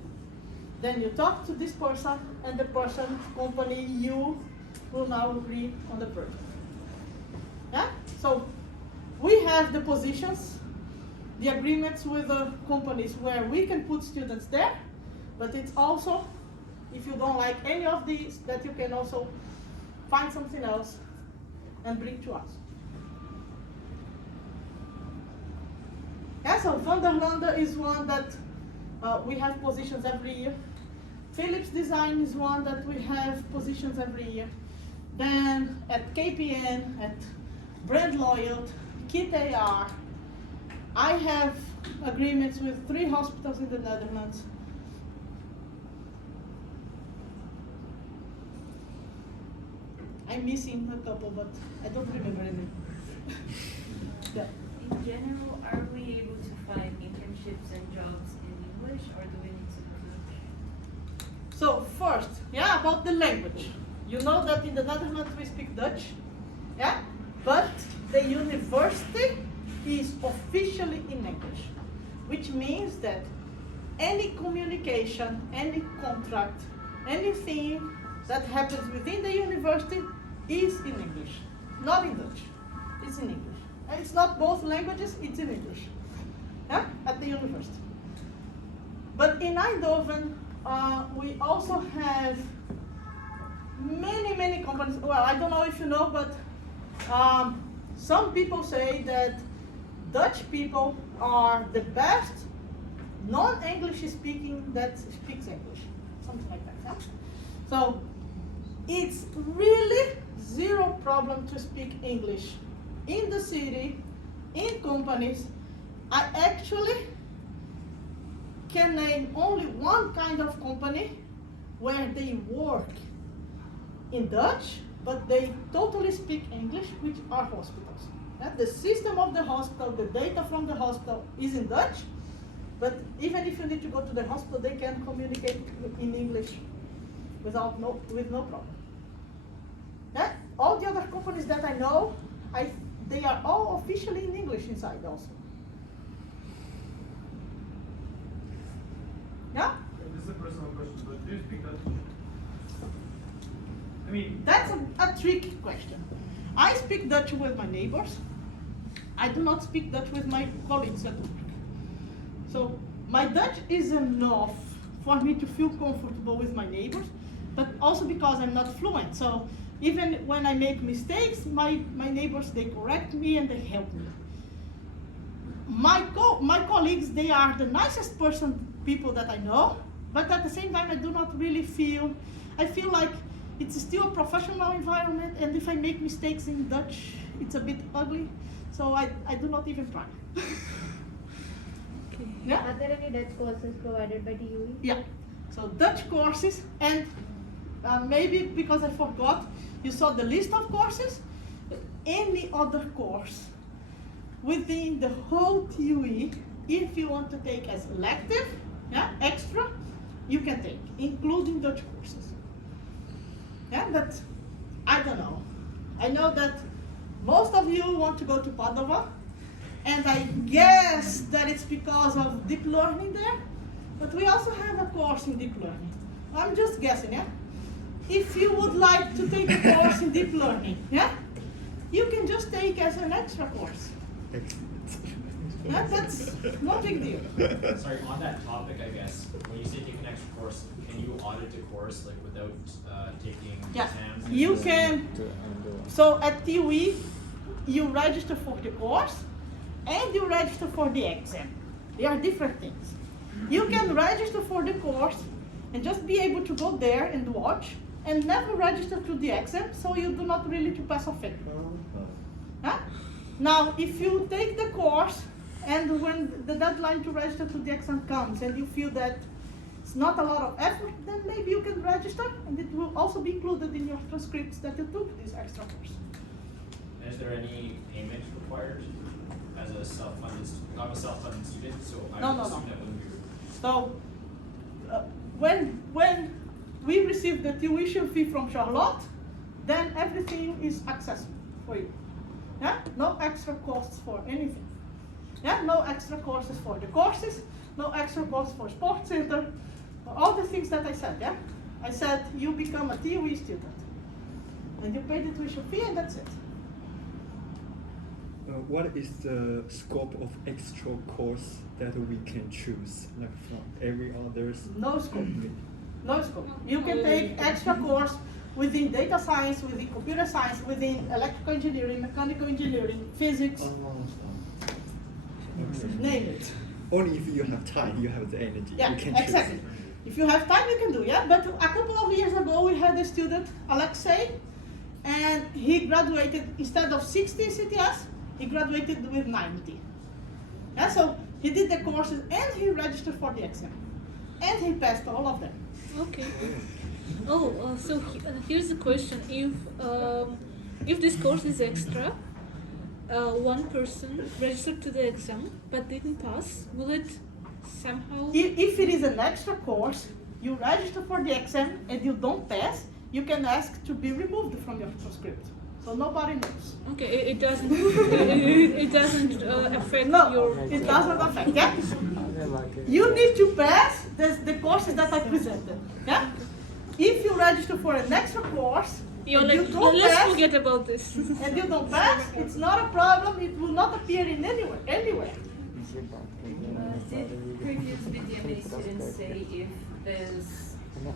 Then you talk to this person and the person, company, you will now agree on the project. Yeah? So we have the positions, the agreements with the companies where we can put students there, but it's also, if you don't like any of these, that you can also find something else and bring to us. Yeah, so Van der Lande is one that we have positions every year. Philips Design is one that we have positions every year. Then at KPN, at Brand Loyalty, Kit AR, I have agreements with 3 hospitals in the Netherlands. I'm missing a couple, but I don't remember any. Yeah. In general, are we able to find internships and jobs in English, or do we need to do So first, yeah, about the language. You know that in the Netherlands we speak Dutch, yeah? But the university is officially in English, which means that any communication, any contract, anything that happens within the university is in English, not in Dutch. It's in English. And it's not both languages, it's in English, yeah? At the university. But in Eindhoven, we also have many companies. Well, I don't know if you know, but some people say that Dutch people are the best non-English speaking that speaks English, something like that. Yeah? So it's really zero problem to speak English in the city, in companies. I actually can name only one kind of company where they work in Dutch, but they totally speak English, which are hospitals. Yeah? The system of the hospital, the data from the hospital is in Dutch, but even if you need to go to the hospital, they can communicate in English with no problem. Yeah? All the other companies that I know, they are all officially in English inside also. Yeah? This is a personal question, but do you speak Dutch? I mean, That's a tricky question. I speak Dutch with my neighbors. I do not speak Dutch with my colleagues at work. So my Dutch is enough for me to feel comfortable with my neighbors, but also because I'm not fluent. So even when I make mistakes, my neighbors, they correct me and they help me. My colleagues, they are the nicest people that I know, but at the same time I do not really I feel like it's still a professional environment, and if I make mistakes in Dutch, it's a bit ugly, so I do not even try. Okay. Yeah? Are there any Dutch courses provided by TUE? Yeah, so Dutch courses, and maybe because I forgot, you saw the list of courses, any other course within the whole TUE, if you want to take as elective, yeah, extra, you can take, including Dutch courses. Yeah, but I don't know. I know that Most of you want to go to Padova, and I guess that it's because of deep learning there, but we also have a course in deep learning. I'm just guessing, yeah? If you would like to take a course in deep learning, yeah? You can just take as an extra course. That's no big deal. Sorry, on that topic, I guess, when you say take an extra course, can you audit the course like without taking Yeah, exams? you can. So at TUI, you register for the course and you register for the exam. They are different things. You can register for the course and just be able to go there and watch and never register to the exam, so you do not really to pass a fail. Huh? Now, if you take the course and when the deadline to register to the exam comes and you feel that it's not a lot of effort, then maybe you can register and it will also be included in your transcripts that you took this extra course. And is there any payment required as a self-funded? I'm a self-funded student, so I No, would no, assume no. that wouldn't be. So, when we receive the tuition fee from Charlotte, then everything is accessible for you. Yeah? No extra costs for anything. Yeah? No extra courses for the courses, no extra costs for sports center, all the things that I said, yeah? I said you become a TUI student. And you pay the tuition fee and that's it. What is the scope of extra course that we can choose, like from every others? No scope. No scope. You can take extra course within data science, within computer science, within electrical engineering, mechanical engineering, physics, name it. Only if you have time, you have the energy. Yeah, you can exactly. choose. If you have time, you can do, yeah? But a couple of years ago, we had a student, Alexei, and he graduated, instead of 60 CTS, he graduated with 90. Yeah, so he did the courses and he registered for the exam. And he passed all of them. Okay. Oh, so here's the question: if this course is extra, one person registered to the exam but didn't pass, will it somehow? If it is an extra course, you register for the exam and you don't pass, you can ask to be removed from your transcript. So nobody knows. Okay, it doesn't. it doesn't affect No, your. it doesn't affect. Yeah? You need to pass the courses that I presented. Yeah? If you register for an extra course, You're and like, you don't let's pass, forget about this. and you don't pass, it's not a problem. It will not appear in anywhere. Did previous BDMA students say if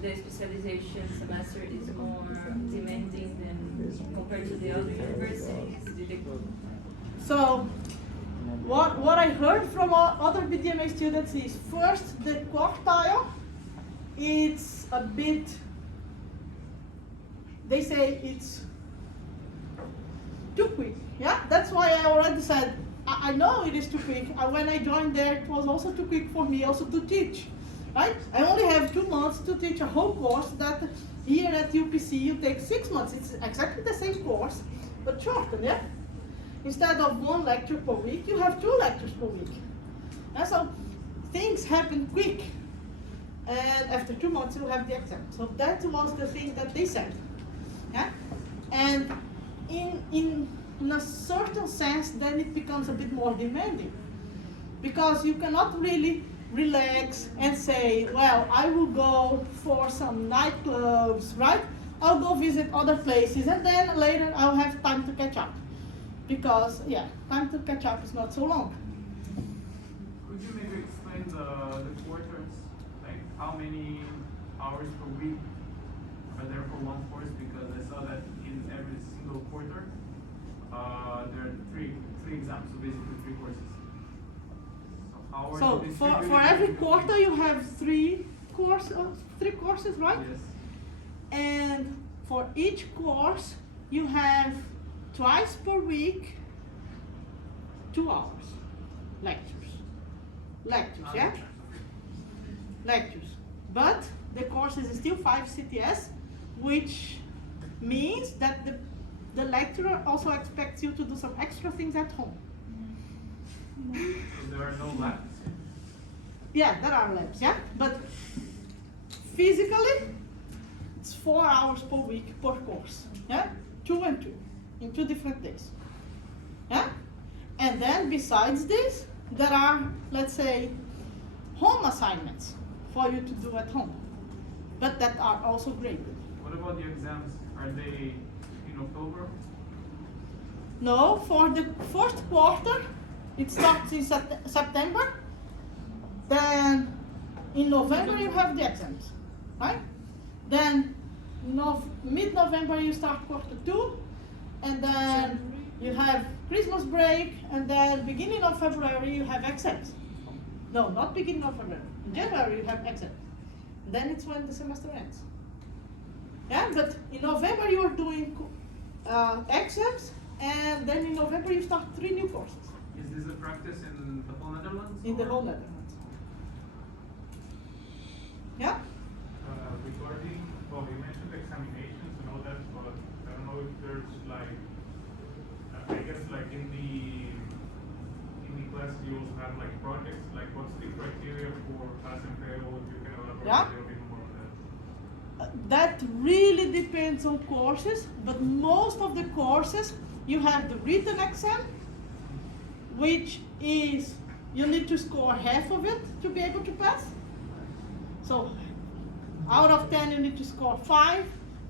the specialization semester is more demanding than compared to the other universities? Did they? So, what I heard from other BDMA students is first the quartile, it's a bit. They say it's too quick. Yeah, that's why I already said I know it is too quick. When I joined there, it was also too quick for me also to teach. Right? I only have 2 months to teach a whole course that here at UPC you take 6 months. It's exactly the same course, but shortened, yeah? Instead of 1 lecture per week, you have 2 lectures per week. And so things happen quick. And after 2 months you have the exam. So that was the thing that they said. Yeah? And in a certain sense, then it becomes a bit more demanding. Because you cannot really relax and say, well, I will go for some nightclubs, right? I'll go visit other places and then later I'll have time to catch up. Because, yeah, time to catch up is not so long. Could you maybe explain the quarters? Like how many hours per week are there for one course? Because I saw that in every single quarter, there are three exams, so basically 3 courses. So for every quarter you have 3 courses, right? Yes. And for each course you have twice per week 2 hours lectures, yeah? Lectures. But the course is still 5 CTS, which means that the lecturer also expects you to do some extra things at home. So there are no labs? Yeah, there are labs, yeah? But physically, it's 4 hours per week per course, yeah? 2 and 2, in 2 different days. And then besides this, there are, let's say, home assignments for you to do at home, but that are also graded. What about the exams? Are they in October? No, for the first quarter, it starts in September. Then in November you have the exams, right? Then mid-November you start quarter 2, and then you have Christmas break, and then beginning of February you have exams. No, not beginning of February. In January you have exams. Then it's when the semester ends. Yeah, but in November you are doing exams, and then in November you start 3 new courses. Is this a practice in the whole Netherlands? In the or- whole Netherlands. Yeah? Regarding, well, you mentioned examinations and all that, but I don't know if there's like, I guess like in the class you also have like projects, like what's the criteria for pass and fail, if you can elaborate Yeah. a little bit more on that. That really depends on courses, but most of the courses you have the written exam, which is you need to score half of it to be able to pass. So out of 10 you need to score 5.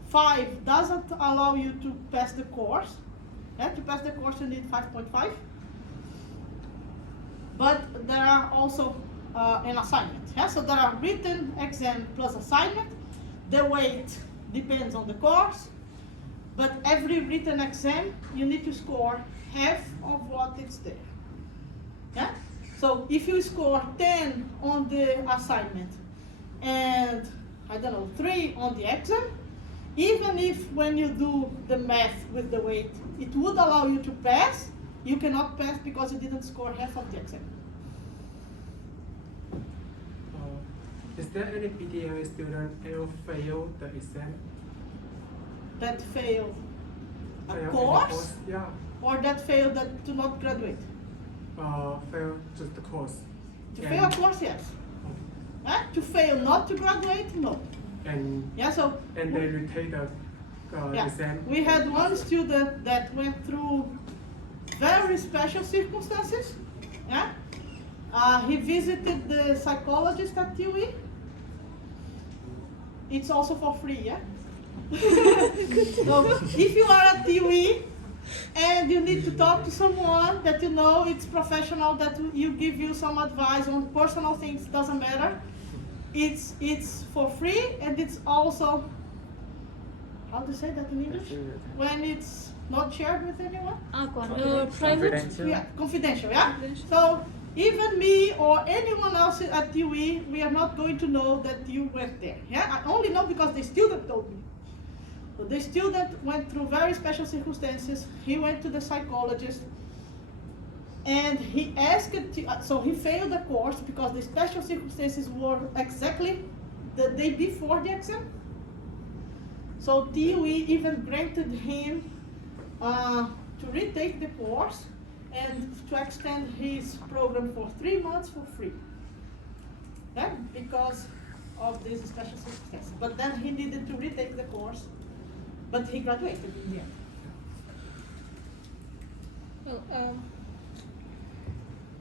5 doesn't allow you to pass the course. Yeah, to pass the course you need 5.5. But there are also an assignment. Yeah? So there are written exam plus assignment. The weight depends on the course, but every written exam you need to score half of what is there. Yeah? So if you score 10 on the assignment and I don't know 3 on the exam, even if when you do the math with the weight it would allow you to pass, you cannot pass because you didn't score half of the exam. Is there any PTMA student ever fail the exam? That fail a Fail in the course, Yeah. or that fail that do not graduate? Fail just the course. To fail a course, yes. To fail not to graduate, no. And Yeah, so and they retake the yeah. exam. We had one student that went through very special circumstances. Yeah? He visited the psychologist at TUI. It's also for free, yeah? So if you are at TUI and you need to talk to someone that you know it's professional, that you give you some advice on personal things, doesn't matter. It's for free, and it's also, how to say that in English? When it's not shared with anyone? Private. Confidential. Yeah, confidential, yeah? Confidential. So even me or anyone else at TUI, we are not going to know that you went there. Yeah, I only know because the student told me. So the student went through very special circumstances. He went to the psychologist and he asked, so he failed the course because the special circumstances were exactly the day before the exam. So TUI even granted him to retake the course and to extend his program for 3 months for free. Yeah, because of these special circumstances. But then he needed to retake the course, but he graduated in the end. Well,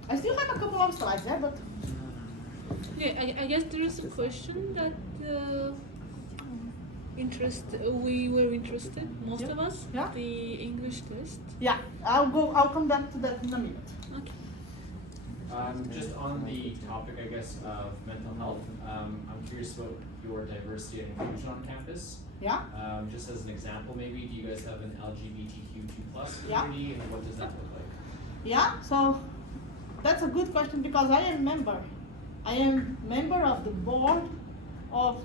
I still have a couple of slides there, but yeah, I guess there is a question that we were interested, most Yeah. of us, Yeah. the English test. yeah, I'll come back to that in a minute. Okay. Just on the topic, I guess, of mental health, I'm curious about your diversity and inclusion on campus. Yeah, Just as an example, maybe, do you guys have an LGBTQ2+ Yeah. community, and what does that look like? yeah, so that's a good question because I am member of the board of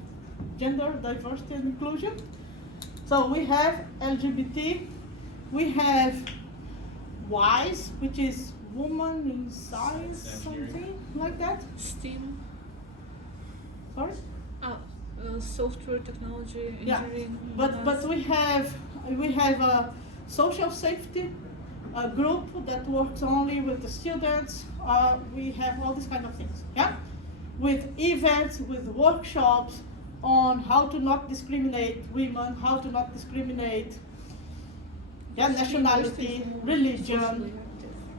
Gender Diversity and Inclusion. So we have LGBT, we have WISE, which is Woman in Science, Science and Engineering. something like that. STEAM, Sorry? software technology, Yeah, engineering. but we have a social safety group that works only with the students. We have all these kind of things, yeah, with events, with workshops on how to not discriminate women, how to not discriminate nationality, religion,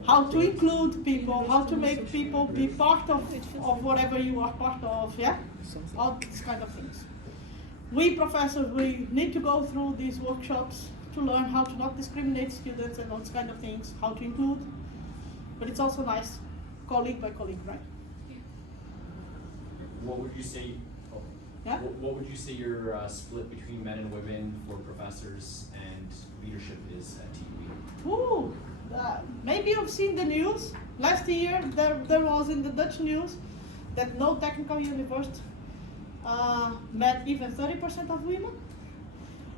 how to include people, how to make people be part of whatever you are part of, yeah? All these kind of things. We professors, we need to go through these workshops to learn how to not discriminate students and all these kind of things, how to include. But it's also nice, colleague by colleague, right? What would you say? Oh, Yeah? What would you say your split between men and women for professors and leadership is at TUE? Ooh, maybe you've seen the news. Last year, there was in the Dutch news that no technical university met even 30% of women.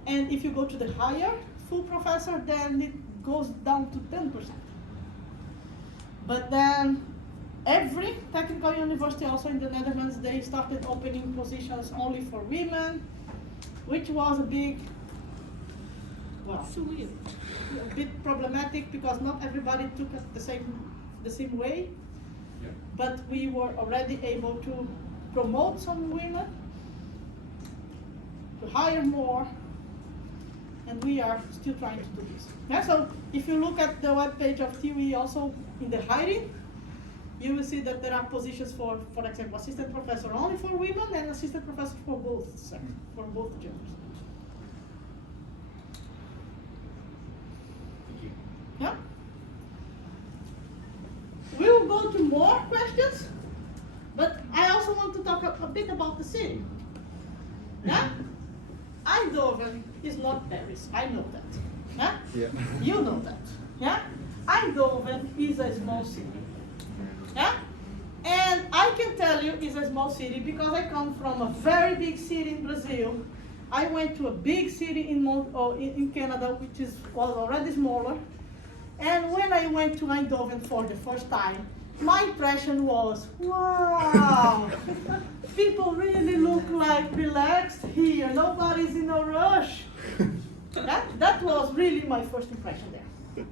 And if you go to the higher full professor, then it goes down to 10%. But then every technical university also in the Netherlands, they started opening positions only for women, which was a big, well, So weird. a bit problematic because not everybody took it the same way. Yeah. But we were already able to promote some women, to hire more, and we are still trying to do this. Yeah, so if you look at the webpage of TUE also in the hiring, you will see that there are positions for example, assistant professor only for women and assistant professor for both sexes, for both genders. Thank you. Yeah? We will go to more questions, but I also want to talk a bit about the city. Yeah? Eindhoven is not Paris, I know that. Yeah? Yeah. You know that. Yeah? Eindhoven is a small city. Yeah? And I can tell you it's a small city because I come from a very big city in Brazil. I went to a big city in Canada, which was already smaller. And when I went to Eindhoven for the first time, my impression was, wow, people really look like relaxed here. Nobody's in a rush. That was really my first impression there.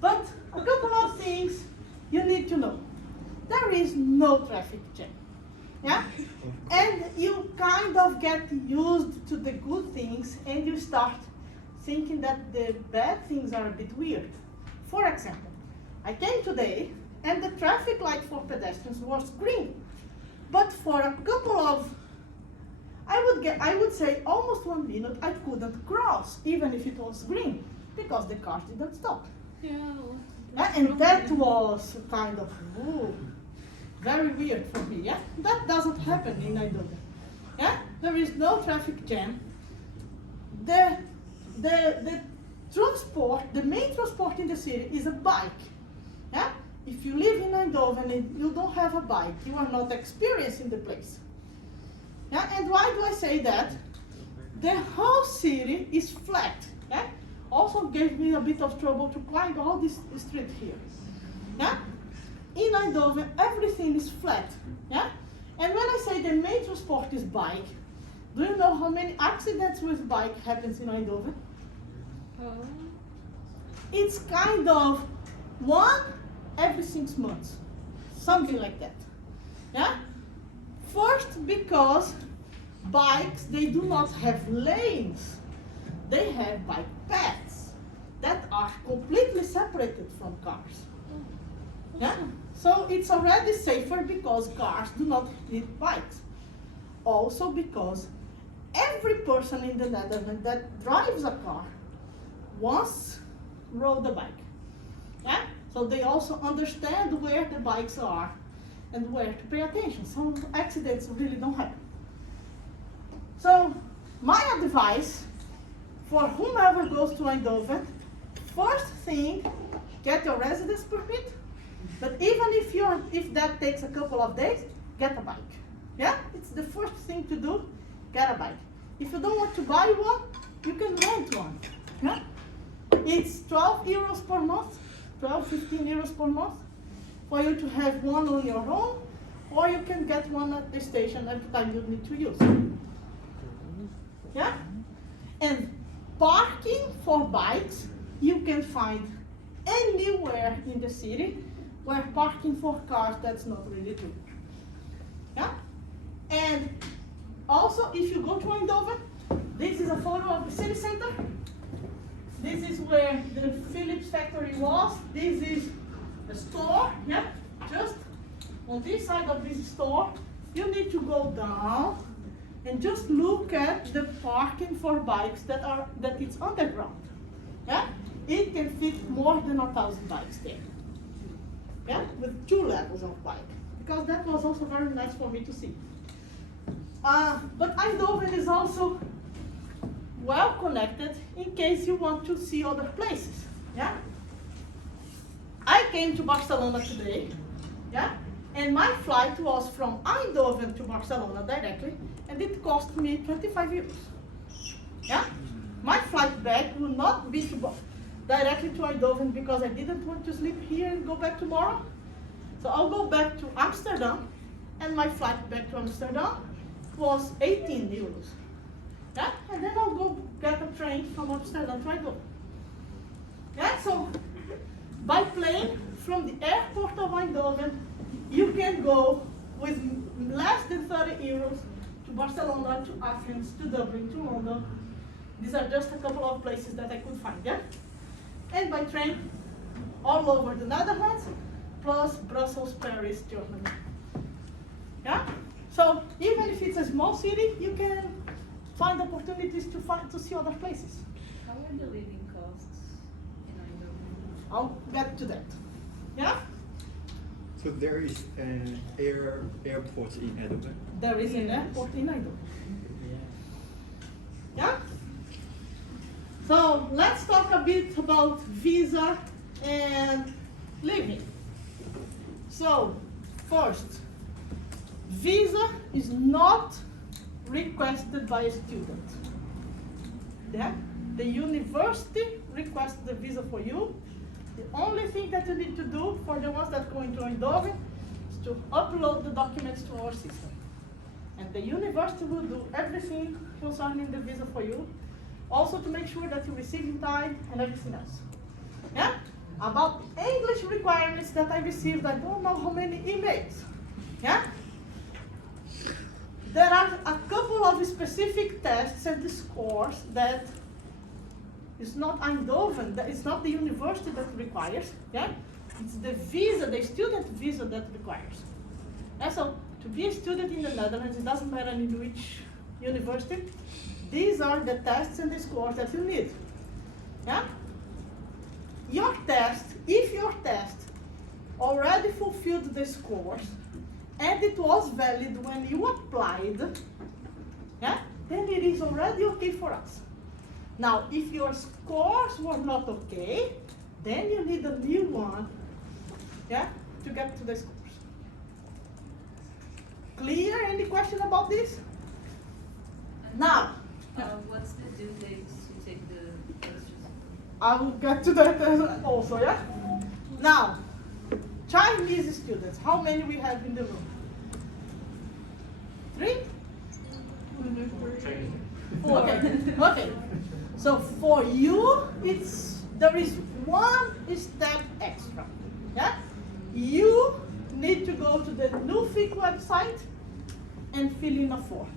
But a couple of things you need to know. There is no traffic jam. Yeah? And you kind of get used to the good things and you start thinking that the bad things are a bit weird. For example, I came today and the traffic light for pedestrians was green. But for a couple of, I would say almost 1 minute, I couldn't cross, even if it was green, because the cars didn't stop. Yeah. And that was kind of very weird for me. Yeah, that doesn't happen in Eindhoven. Yeah, there is no traffic jam. The transport, the main transport in the city is a bike. Yeah, if you live in Eindhoven and you don't have a bike, you are not experiencing the place. Yeah, and why do I say that? The whole city is flat. Yeah? Also gave me a bit of trouble to climb all this street here. Yeah? In Eindhoven, everything is flat. Yeah? And when I say the main transport is bike, do you know how many accidents with bike happens in Eindhoven? It's kind of 1 every 6 months, something like that. Yeah? First, because bikes, they do not have lanes. They have bike paths that are completely separated from cars. Yeah? So it's already safer because cars do not hit bikes. Also because every person in the Netherlands that drives a car once rode a bike. Yeah? So they also understand where the bikes are and where to pay attention. So accidents really don't happen. So my advice for whomever goes to Eindhoven, first thing, get your residence permit. But even if that takes a couple of days, get a bike. Yeah, it's the first thing to do. Get a bike. If you don't want to buy one, you can rent one. Yeah, it's 12 euros per month, 15 euros per month, for you to have one on your own, or you can get one at the station every time you need to use. Yeah, and parking for bikes, you can find anywhere in the city, where parking for cars, that's not really true. Yeah? And also, if you go to Eindhoven, this is a photo of the city center. this is where the Philips factory was. This is a store, yeah? Just on this side of this store, you need to go down and just look at the parking for bikes that it's underground. Yeah? It can fit more than 1,000 bikes there. Yeah? With 2 levels of bike. Because that was also very nice for me to see. But Eindhoven is also well connected in case you want to see other places. Yeah? I came to Barcelona today, yeah? And my flight was from Eindhoven to Barcelona directly, and it cost me 25 euros. Yeah? My flight back will not be directly to Eindhoven because I didn't want to sleep here and go back tomorrow. So I'll go back to Amsterdam, and my flight back to Amsterdam was 18 euros. Yeah? And then I'll go get a train from Amsterdam to Eindhoven. Yeah? So by plane from the airport of Eindhoven, you can go with less than 30 euros to Barcelona, to Athens, to Dublin, to London. These are just a couple of places that I could find, yeah? And by train, all over the Netherlands, plus Brussels, Paris, Germany. Yeah? So even if it's a small city, you can find opportunities to see other places. How are the living costs in Eindhoven? I'll get to that. Yeah? So there is an airport in Eindhoven. There is an airport in Eindhoven. Yeah? So let's talk a bit about visa and living. So first, visa is not requested by a student. Yeah? The university requests the visa for you. The only thing that you need to do for the ones that go into Eindhoven is to upload the documents to our system. And the university will do everything concerning the visa for you. Also to make sure that you receive in time and everything else. Yeah? About English requirements that I received, I don't know how many emails. Yeah? There are a couple of specific tests and scores that it's not Eindhoven, it's not the university that requires, yeah? It's the visa, the student visa that requires. And so, to be a student in the Netherlands, it doesn't matter in which university, these are the tests and the scores that you need, yeah? Your test, if your test already fulfilled the scores, and it was valid when you applied, yeah, then it is already okay for us. Now, if your scores were not okay, then you need a new one, yeah, to get to the scores. Clear? Any question about this? Now, what's the due date to take the courses? I will get to that also, yeah? Now, Chinese students, how many we have in the room? 3? 4. Okay. So for you, there is one step extra. Yeah? You need to go to the NUFIC website and fill in a form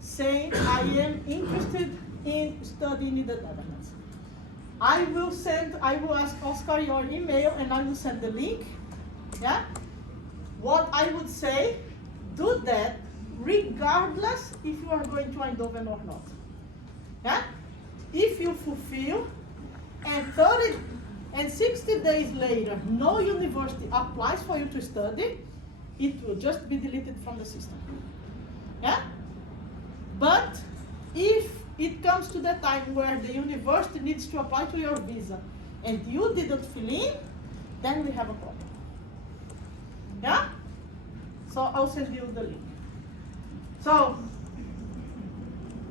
saying I am interested in studying in the Netherlands. I will ask Oscar your email and I will send the link. Yeah? What I would say, do that regardless if you are going to Eindhoven or not. Yeah? If you fulfill and 60 days later no university applies for you to study, it will just be deleted from the system. Yeah? But if it comes to the time where the university needs to apply to your visa and you didn't fill in, then we have a problem. Yeah? So I'll send you the link. So,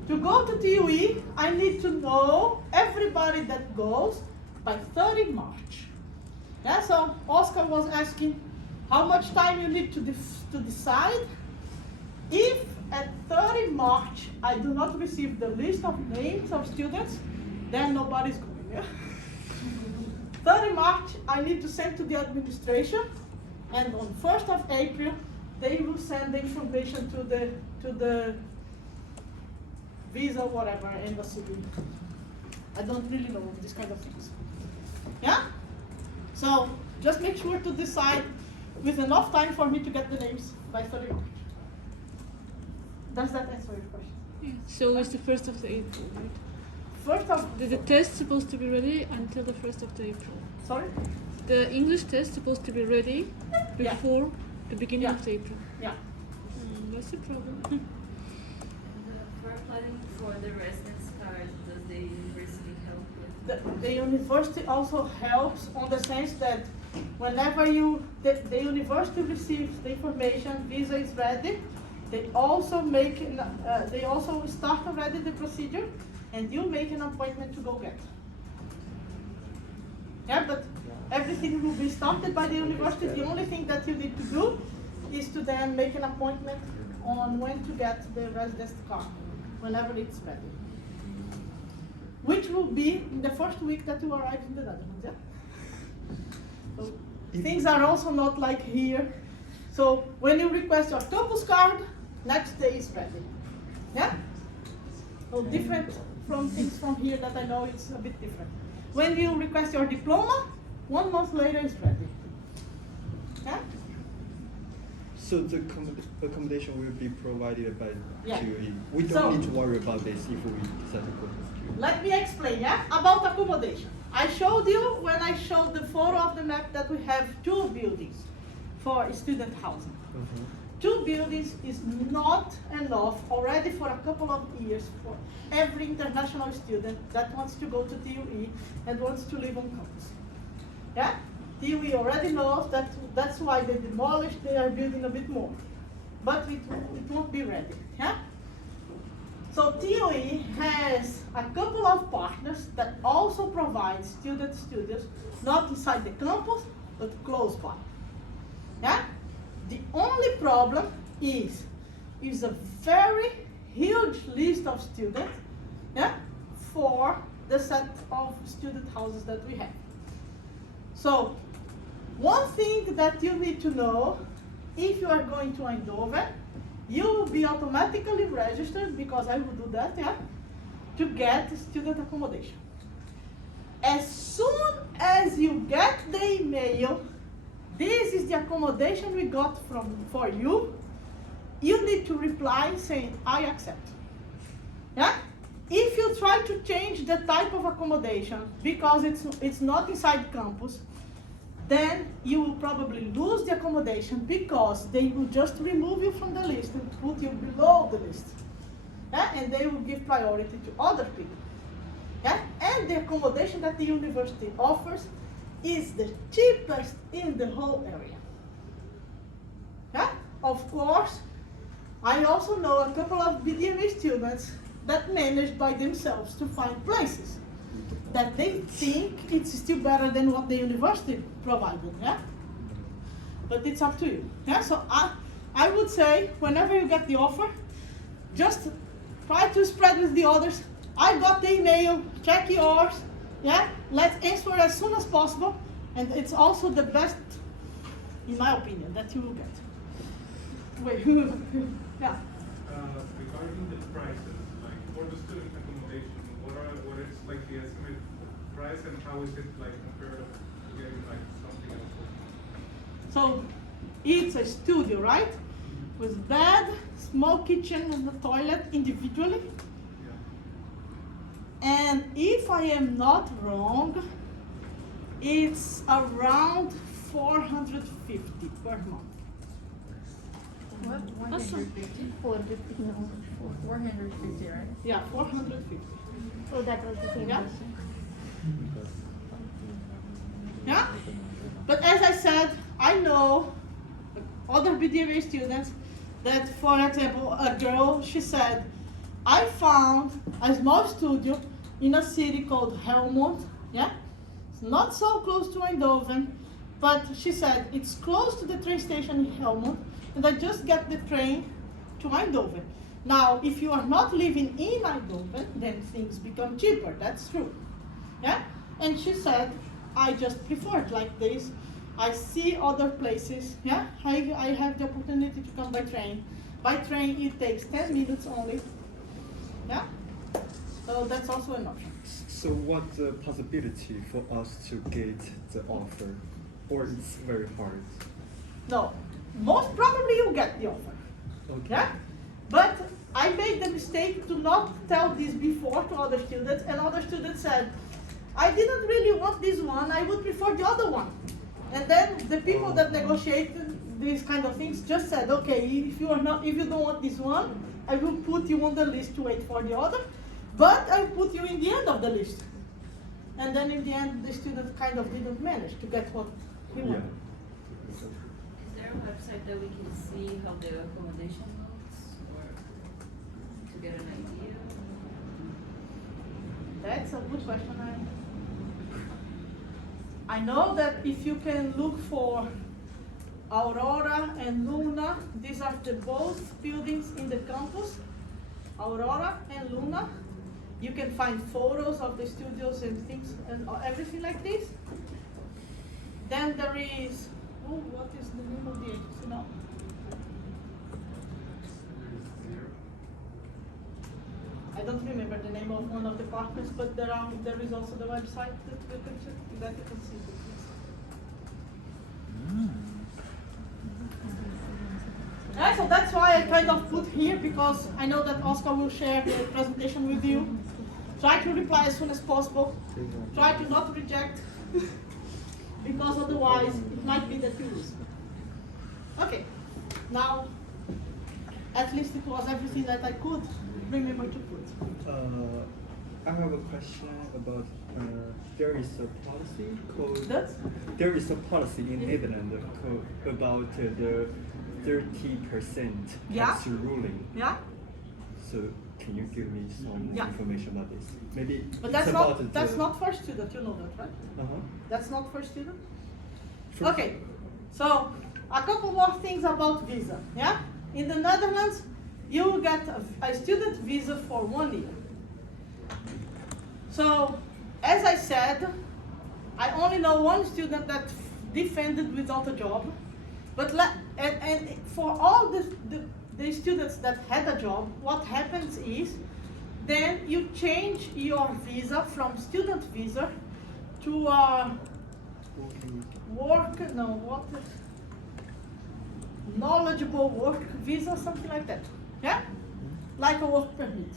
to go to TUE, I need to know everybody that goes by 30 March. Yeah, so Oscar was asking how much time you need to decide. If at 30 March I do not receive the list of names of students, then nobody's going. Yeah? 30 March I need to send to the administration, and on 1st of April they will send the information to the visa, whatever, embassy. I don't really know these kind of things. Yeah? So just make sure to decide with enough time for me to get the names by 30 March. Does that answer your question? Yeah. So it's the 1st of the April, right? First of The test supposed to be ready until the 1st of the April. sorry? The English test supposed to be ready Yeah. before the beginning Yeah. of the April. Yeah. That's a problem. For applying for the residence card, does the university help with? The university also helps on the sense that whenever the university receives the information, visa is ready, they also they also start already the procedure, and you make an appointment to go get. Yeah, but everything will be started by the university. The only thing that you need to do is to then make an appointment on when to get the residence card, whenever it's ready. Which will be in the first week that you arrive in the Netherlands, yeah? So things are also not like here. So when you request your campus card, next day is ready. Yeah? So different from things from here that I know it's a bit different. When you request your diploma, 1 month later it's ready. Yeah? So the accommodation will be provided by Yeah. TUE. We don't So- need to worry about this if we decide to go to TUE. Let me explain, yeah, about accommodation. I showed you when I showed the photo of the map that we have 2 buildings for student housing. 2 buildings is not enough already for a couple of years for every international student that wants to go to TUE and wants to live on campus. Yeah? TUE already knows that that's why they demolished, they are building a bit more. But it won't be ready. Yeah? So TUE has a couple of partners that also provide student studios, not inside the campus, but close by. Yeah? The only problem is a very huge list of students, yeah, for the set of student houses that we have. So one thing that you need to know, if you are going to Eindhoven, you will be automatically registered, because I will do that, yeah, to get student accommodation. As soon as you get the email, this is the accommodation we got for you, you need to reply saying, I accept. Yeah? If you try to change the type of accommodation because it's not inside campus, then you will probably lose the accommodation because they will just remove you from the list and put you below the list. Yeah? And they will give priority to other people. Yeah? And the accommodation that the university offers is the cheapest in the whole area. Yeah? Of course, I also know a couple of BDMA students that manage by themselves to find places that they think it's still better than what the university provided. Yeah? But it's up to you. Yeah? So I would say, whenever you get the offer, just try to spread with the others. I got the email, check yours. Yeah, let's answer as soon as possible, and it's also the best, in my opinion, that you will get. Wait, yeah. Regarding the prices, like for the student accommodation, what is like the estimated price, and how is it like compared to getting like something else? So it's a studio, right? With bed, small kitchen, and the toilet individually. And if I am not wrong, it's around 450 per month. What? 150? 450, no. 450, right? Yeah, 450. Oh, that was the same Yeah. question. Yeah? But as I said, I know other BDMA students that, for example, a girl, she said, I found a small studio in a city called Helmond. Yeah? It's not so close to Eindhoven, but she said it's close to the train station in Helmond, and I just get the train to Eindhoven. Now, if you are not living in Eindhoven, then things become cheaper. That's true. Yeah? And she said, I just prefer it like this. I see other places. Yeah? I have the opportunity to come by train. By train, it takes 10 minutes only. Yeah? So that's also an option. So what's the possibility for us to get the offer? Or it's very hard? No, most probably you get the offer. Okay. Yeah? But I made the mistake to not tell this before to other students, and other students said, I didn't really want this one, I would prefer the other one. And then the people that negotiated these kind of things just said, okay, if you don't want this one, I will put you on the list to wait for the other, but I will put you in the end of the list. And then in the end, the student kind of didn't manage to get what he wanted. Is there a website that we can see how the accommodation looks, or to get an idea? That's a good question. I know that if you can look for Aurora and Luna, these are the both buildings in the campus, Aurora and Luna. You can find photos of the studios and things and everything like this. Then there is, oh, what is the name of the agency now? I don't remember the name of one of the partners, but there is also the website that you can check, that you can see. Yeah, so that's why I kind of put here, because I know that Oscar will share the presentation with you. Try to reply as soon as possible. Try to not reject, because otherwise it might be that you lose. Okay, now at least it was everything that I could remember to put. I have a question about there is a policy called. That's? There is a policy in Netherlands about the 30% Yeah. tax ruling. Yeah? So can you give me some Yeah. information about this? Maybe But it's about that's not for student, you know that, right? Uh-huh. That's not for student? For- Okay, so a couple more things about visa, yeah? In the Netherlands, you will get a student visa for 1 year. So, as I said, I only know one student that defended without a job, but and for all the students that had a job, what happens is, then you change your visa from student visa to knowledgeable work visa, something like that, yeah? Like a work permit.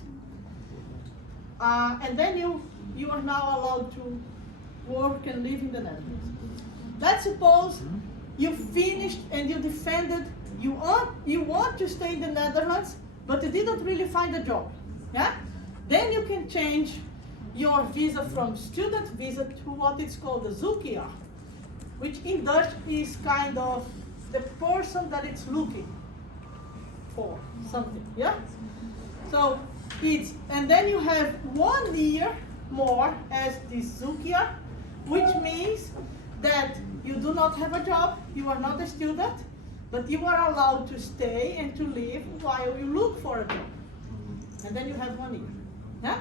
And then you are now allowed to work and live in the Netherlands. Let's suppose you finished and you defended, you want to stay in the Netherlands, but you didn't really find a job, yeah? Then you can change your visa from student visa to what is called a zoekjaar, which in Dutch is kind of the person that it's looking for something, yeah? So and then you have 1 year more as this zoekjaar, which means that you do not have a job, you are not a student, but you are allowed to stay and to live while you look for a job. And then you have 1 year, yeah?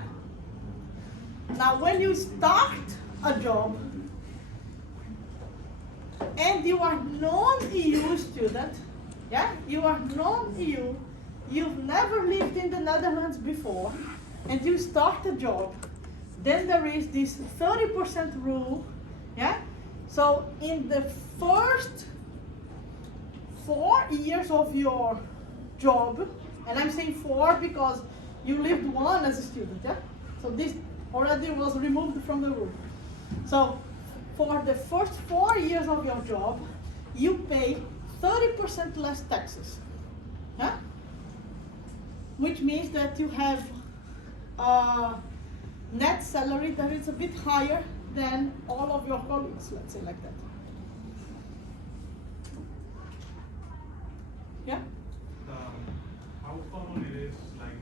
Now when you start a job, and you are non-EU student, yeah? You are non-EU, you've never lived in the Netherlands before, and you start a job, then there is this 30% rule, yeah? So in the first 4 years of your job, and I'm saying 4 because you lived 1 as a student, yeah? So this already was removed from the rule. So for the first 4 years of your job, you pay 30% less taxes, yeah? Which means that you have a net salary that is a bit higher than all of your colleagues, let's say like that. Yeah? How common it is, like,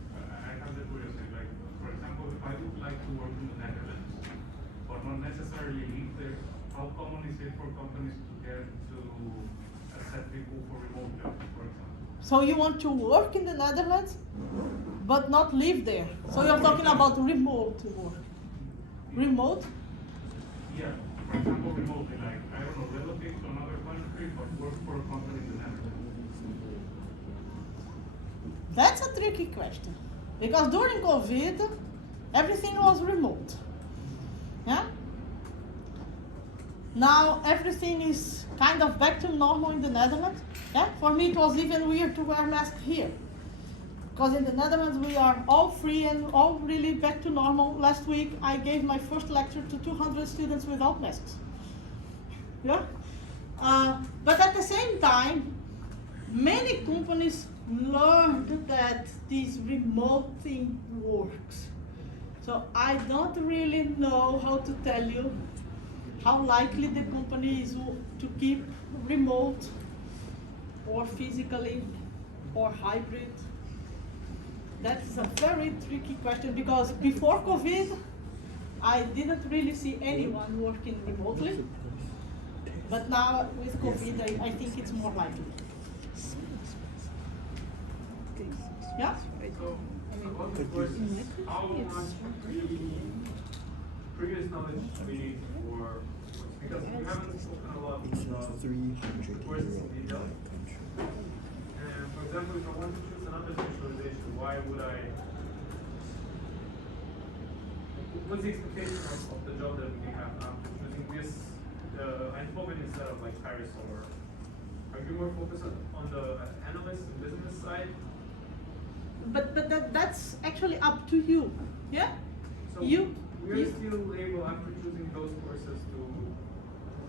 I have the curiosity, like, for example, if I would like to work in the Netherlands, but not necessarily live there, how common is it for companies to get to accept people for remote jobs, for example? So you want to work in the Netherlands, but not live there. So you're talking about remote work. Remote? Yeah, for example, remotely, like, I don't know, relocate to another country, but work for a company in the Netherlands. That's a tricky question. Because during COVID, everything was remote. Now everything is kind of back to normal in the Netherlands. Yeah? For me, it was even weird to wear masks here. Because in the Netherlands, we are all free and all really back to normal. Last week, I gave my first lecture to 200 students without masks. Yeah? But at the same time, many companies learned that this remote thing works. So I don't really know how to tell you how likely the company is to keep remote or physically or hybrid. That's a very tricky question because before COVID, I didn't really see anyone working remotely. But now with COVID, I think it's more likely. Yeah? About the course, how much previous knowledge we need for, because we haven't spoken a lot about courses in detail. And for example, if I want to choose another specialization, why would I? What's the expectation of the job that we have after choosing this Eindhoven instead of like Paris, or are you more focused on the analyst and business side? But that's actually up to you, yeah? So we are still able, after choosing those courses, to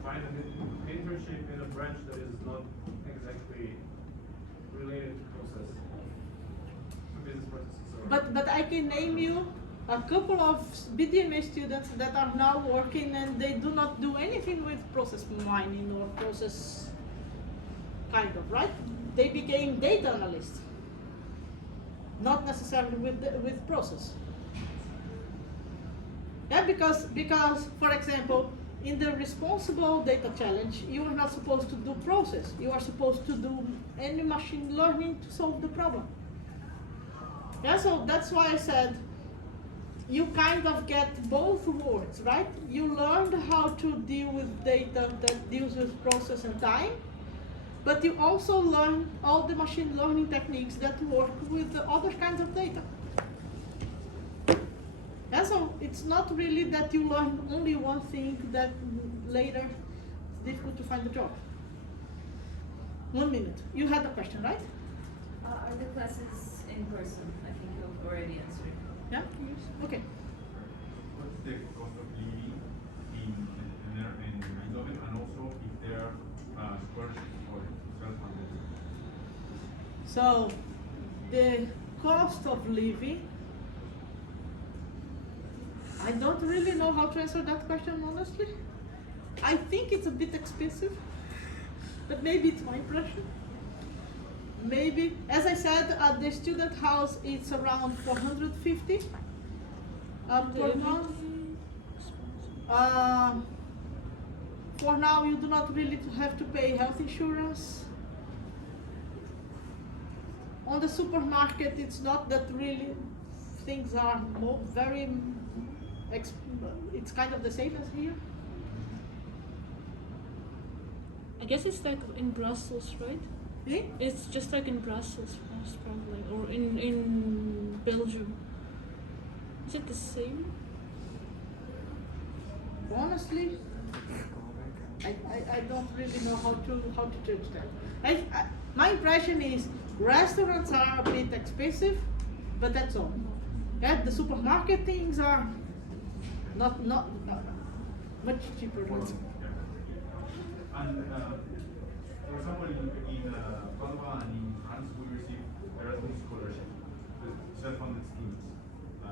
find an internship in a branch that is not exactly related to business processes. But I can name you a couple of BDMA students that are now working and they do not do anything with process mining or process kind of, right? They became data analysts. Not necessarily with process. Yeah, because for example, in the responsible data challenge, you are not supposed to do process. You are supposed to do any machine learning to solve the problem. Yeah, so that's why I said you kind of get both words, right? You learned how to deal with data that deals with process and time. But you also learn all the machine learning techniques that work with the other kinds of data. Yeah, so it's not really that you learn only one thing that later it's difficult to find a job. 1 minute. You had a question, right? Are the classes in person? I think you've already answered. Yeah? Okay. What's the cost of living in Eindhoven, and also if there are scholarships for self-funded? So the cost of living, I don't really know how to answer that question honestly. I think it's a bit expensive, but maybe it's my impression. Maybe, as I said, at the student house it's around 450 per month. For now, you do not really have to pay health insurance. On the supermarket, it's not that really things are it's kind of the same as here. I guess it's like in Brussels, right? Yeah? It's just like in Brussels, most probably, or in Belgium. Is it the same? Honestly, I don't really know how to judge that. My impression is restaurants are a bit expensive, but that's all. Yeah, the supermarket things are not much cheaper. And for example, in Padua and in France, we receive Erasmus scholarship with self-funded schemes. I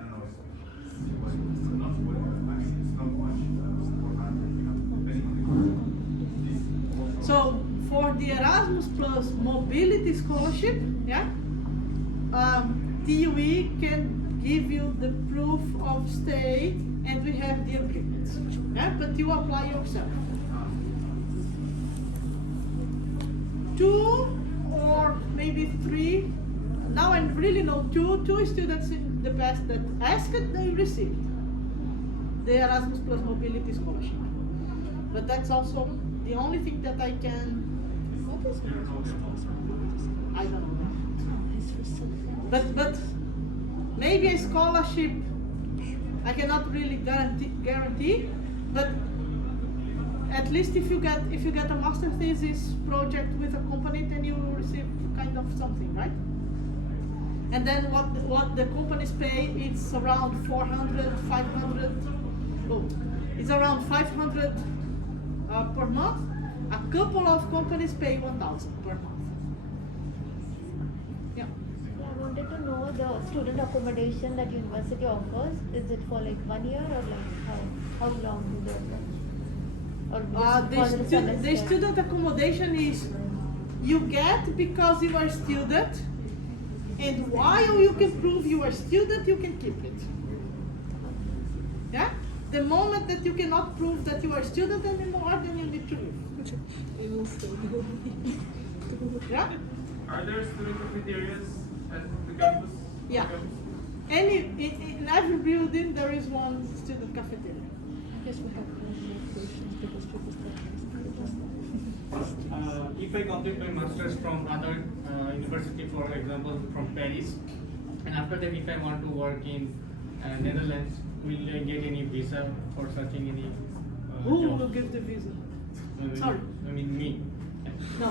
don't know, it's not well, I mean, it's not much, 400, depending on the course. So for the Erasmus Plus mobility scholarship, yeah, TUE can give you the proof of stay, and we have the agreements. Yeah, but you apply yourself. 2 or maybe 3. Now I really know two students in the past that asked, they received the Erasmus Plus mobility scholarship. But that's also the only thing that I can. What is it? I don't know. But maybe a scholarship I cannot really guarantee. But at least if you get a master thesis project with a company, then you will receive kind of something, right? And then what the companies pay, it's around 400, 500. Oh, it's around 500 per month. A couple of companies pay 1,000 per month. Yeah. I wanted to know the student accommodation that university offers. Is it for like 1 year or like how long is it? Or just for the The semester? student accommodation is you get because you are a student, and while you can prove you are a student, you can keep it. Yeah? The moment that you cannot prove that you are a student anymore, then you need to leave. Yeah? Are there student cafeterias at the campus? Yeah. In every building there is one student cafeteria. Yes, we have questions because people If I complete my master's from other university, for example from Paris, and after that if I want to work in Netherlands, will I get any visa for searching any Who job? will give the visa? Sorry. I mean me. No.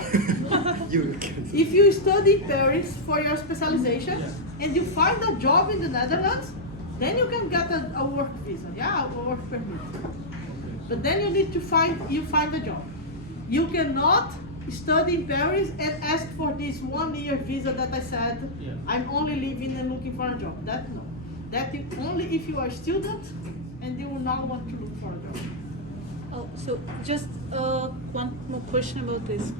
You If you study in Paris for your specialization and you find a job in the Netherlands, then you can get a work visa, yeah, a work permit. But then you need to find a job. You cannot study in Paris and ask for this 1 year visa that I said, I'm only living and looking for a job. That no. That you, only if you are a student and you now want to look for a job. Oh, so just one more question about this.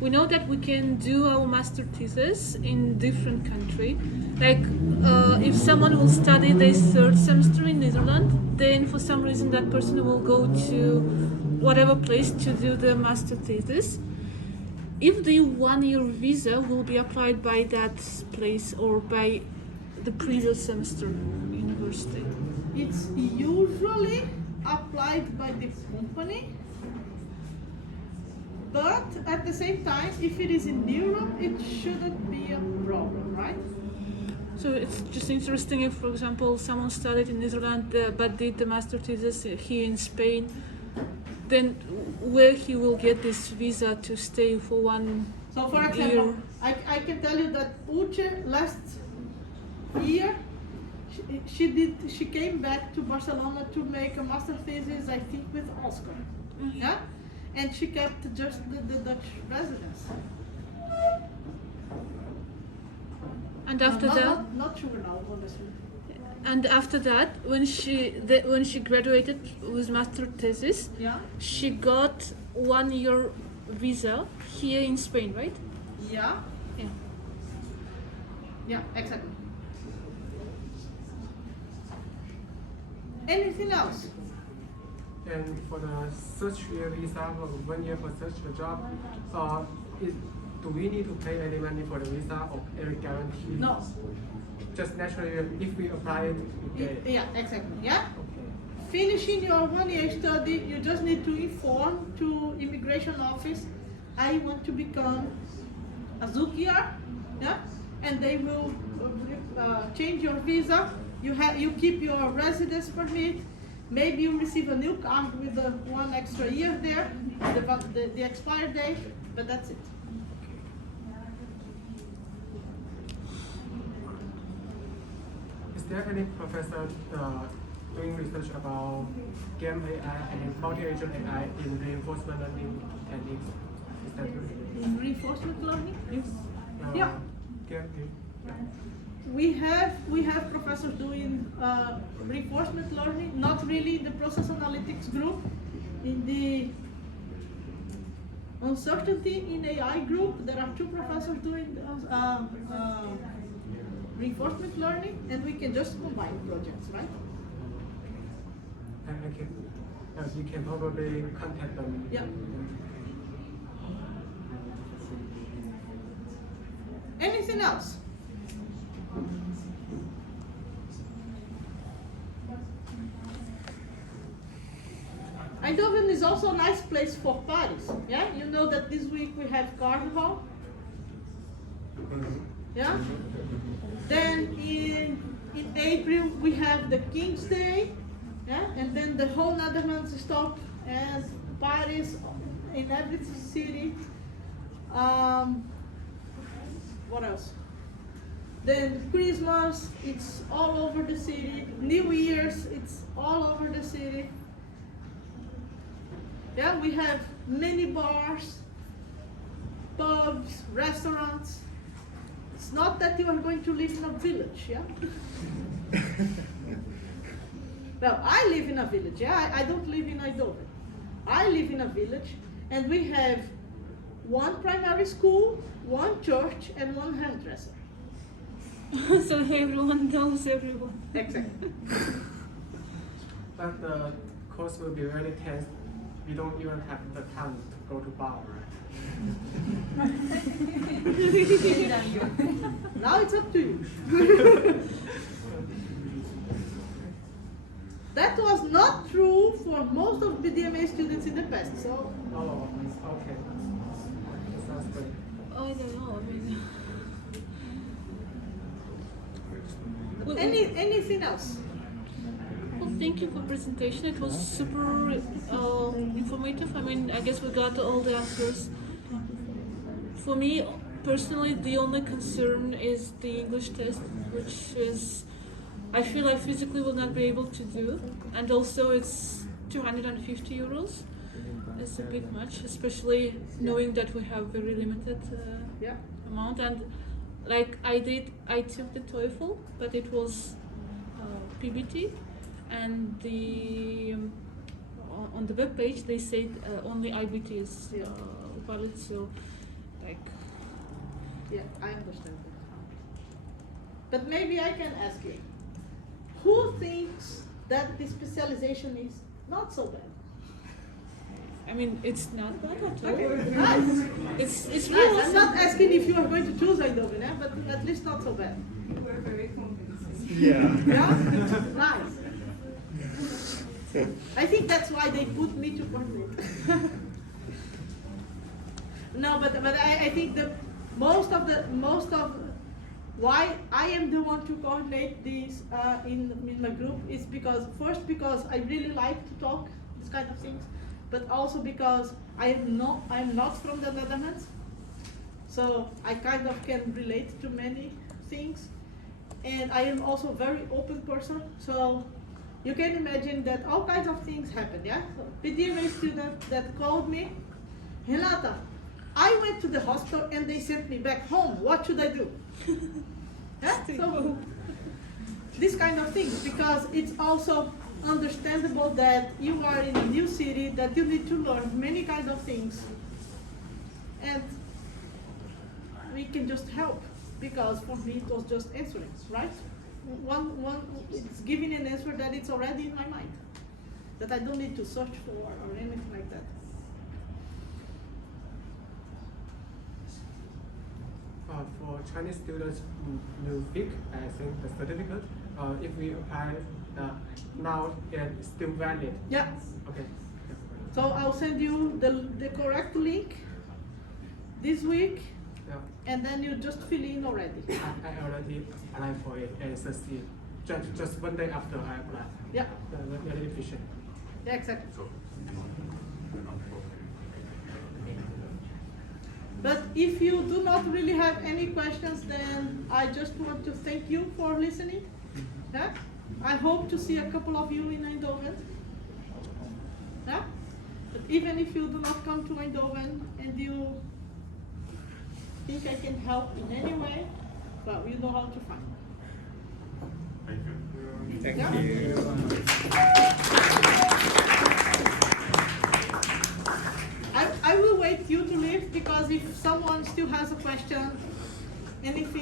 We know that we can do our master thesis in different country. Like if someone will study their third semester in Netherlands, then for some reason that person will go to whatever place to do the master thesis. If the 1 year visa will be applied by that place or by the previous semester university. It's usually applied by the company, but at the same time, if it is in Europe, it shouldn't be a problem, right? So it's just interesting if, for example, someone studied in Netherlands but did the master thesis here in Spain, then where he will get this visa to stay for 1 year. So for example, I can tell you that Uche last year, she came back to Barcelona to make a master thesis, I think, with Oscar. Yeah? And she kept just the Dutch residence. And after that, not sure now, honestly. and after that, when she graduated with master thesis, she got 1 year visa here in Spain, right? Yeah. Yeah. Yeah, exactly. Anything else? And for the search year visa, 1 year for search a job, do we need to pay any money for the visa or any guarantee? No. Just naturally, if we apply it, we pay. Yeah, exactly. Yeah. Finishing your 1 year study, you just need to inform to immigration office, I want to become a Zukiar, yeah, and they will change your visa. You keep your residence permit. Maybe you receive a new card with the 1 extra year there, the expired date, but that's it. Is there any professor doing research about game AI and multi-agent AI in reinforcement learning techniques? Is that right? In reinforcement learning? Yes. Yeah. Game. We have professors doing reinforcement learning, not really in the process analytics group, in the uncertainty in AI group. There are 2 professors doing reinforcement learning, and we can just combine projects, right? And you can probably contact them. Yeah. Anything else? Eindhoven is also a nice place for parties. Yeah, you know that this week we have Carnival. Yeah. Then in April we have the King's Day. Yeah, and then the whole Netherlands stop and parties in every city. What else? Then Christmas, it's all over the city. New Year's, it's all over the city. Yeah, we have many bars, pubs, restaurants. It's not that you are going to live in a village, yeah? Well, I live in a village, yeah? I don't live in Eindhoven. I live in a village, and we have one primary school, one church, and one hairdresser. So everyone knows everyone. Exactly. But the course will be very tense. We don't even have the time to go to bar, right? Now it's up to you. That was not true for most of BDMA students in the past, so. Oh, okay. Sounds good. I don't know. I mean, well, Anything else? well, thank you for presentation. It was super informative. I mean, I guess we got all the answers. For me personally, the only concern is the English test, which is I feel I physically will not be able to do, and also it's 250 euros. It's a bit much, especially knowing that we have very limited Yeah. amount. And like I took the TOEFL, but it was PBT, and on the web page they said only IBT is valid. So, like, Yeah, I understand that. But maybe I can ask you, who thinks that the specialization is not so bad? I mean, it's not bad at all. Okay, nice. It's Nice. really I'm not asking if you are going to choose Eindhoven, but at least not so bad. We're very convincing. Yeah. Yeah? Nice. I think that's why they put me to coordinate. No, but I think the most of why I am the one to coordinate this in my group is because I really like to talk this kind of things, but also because I'm not from the Netherlands, so I kind of can relate to many things, and I am also a very open person, so you can imagine that all kinds of things happen, yeah? So PDMA student that called me, Renata, I went to the hospital and they sent me back home, what should I do? Yeah? So, this kind of things, because it's also understandable that you are in a new city, that you need to learn many kinds of things. And we can just help, because for me it was just answering, right? It's giving an answer that it's already in my mind, that I don't need to search for or anything like that. For Chinese students who pick, I think the certificate, if we apply now, it's still valid. Yeah. Okay. So I'll send you the correct link this week, Yeah. and then you just fill in already. I already applied for it and succeed. Just one day after I applied. Yeah. Very efficient. Yeah, exactly. But if you do not really have any questions, then I just want to thank you for listening. Yeah? I hope to see a couple of you in Eindhoven. Yeah? But even if you do not come to Eindhoven and you think I can help in any way, well, you know how to find me. Thank you. Thank Yeah. you. I will wait you to leave, because if someone still has a question, anything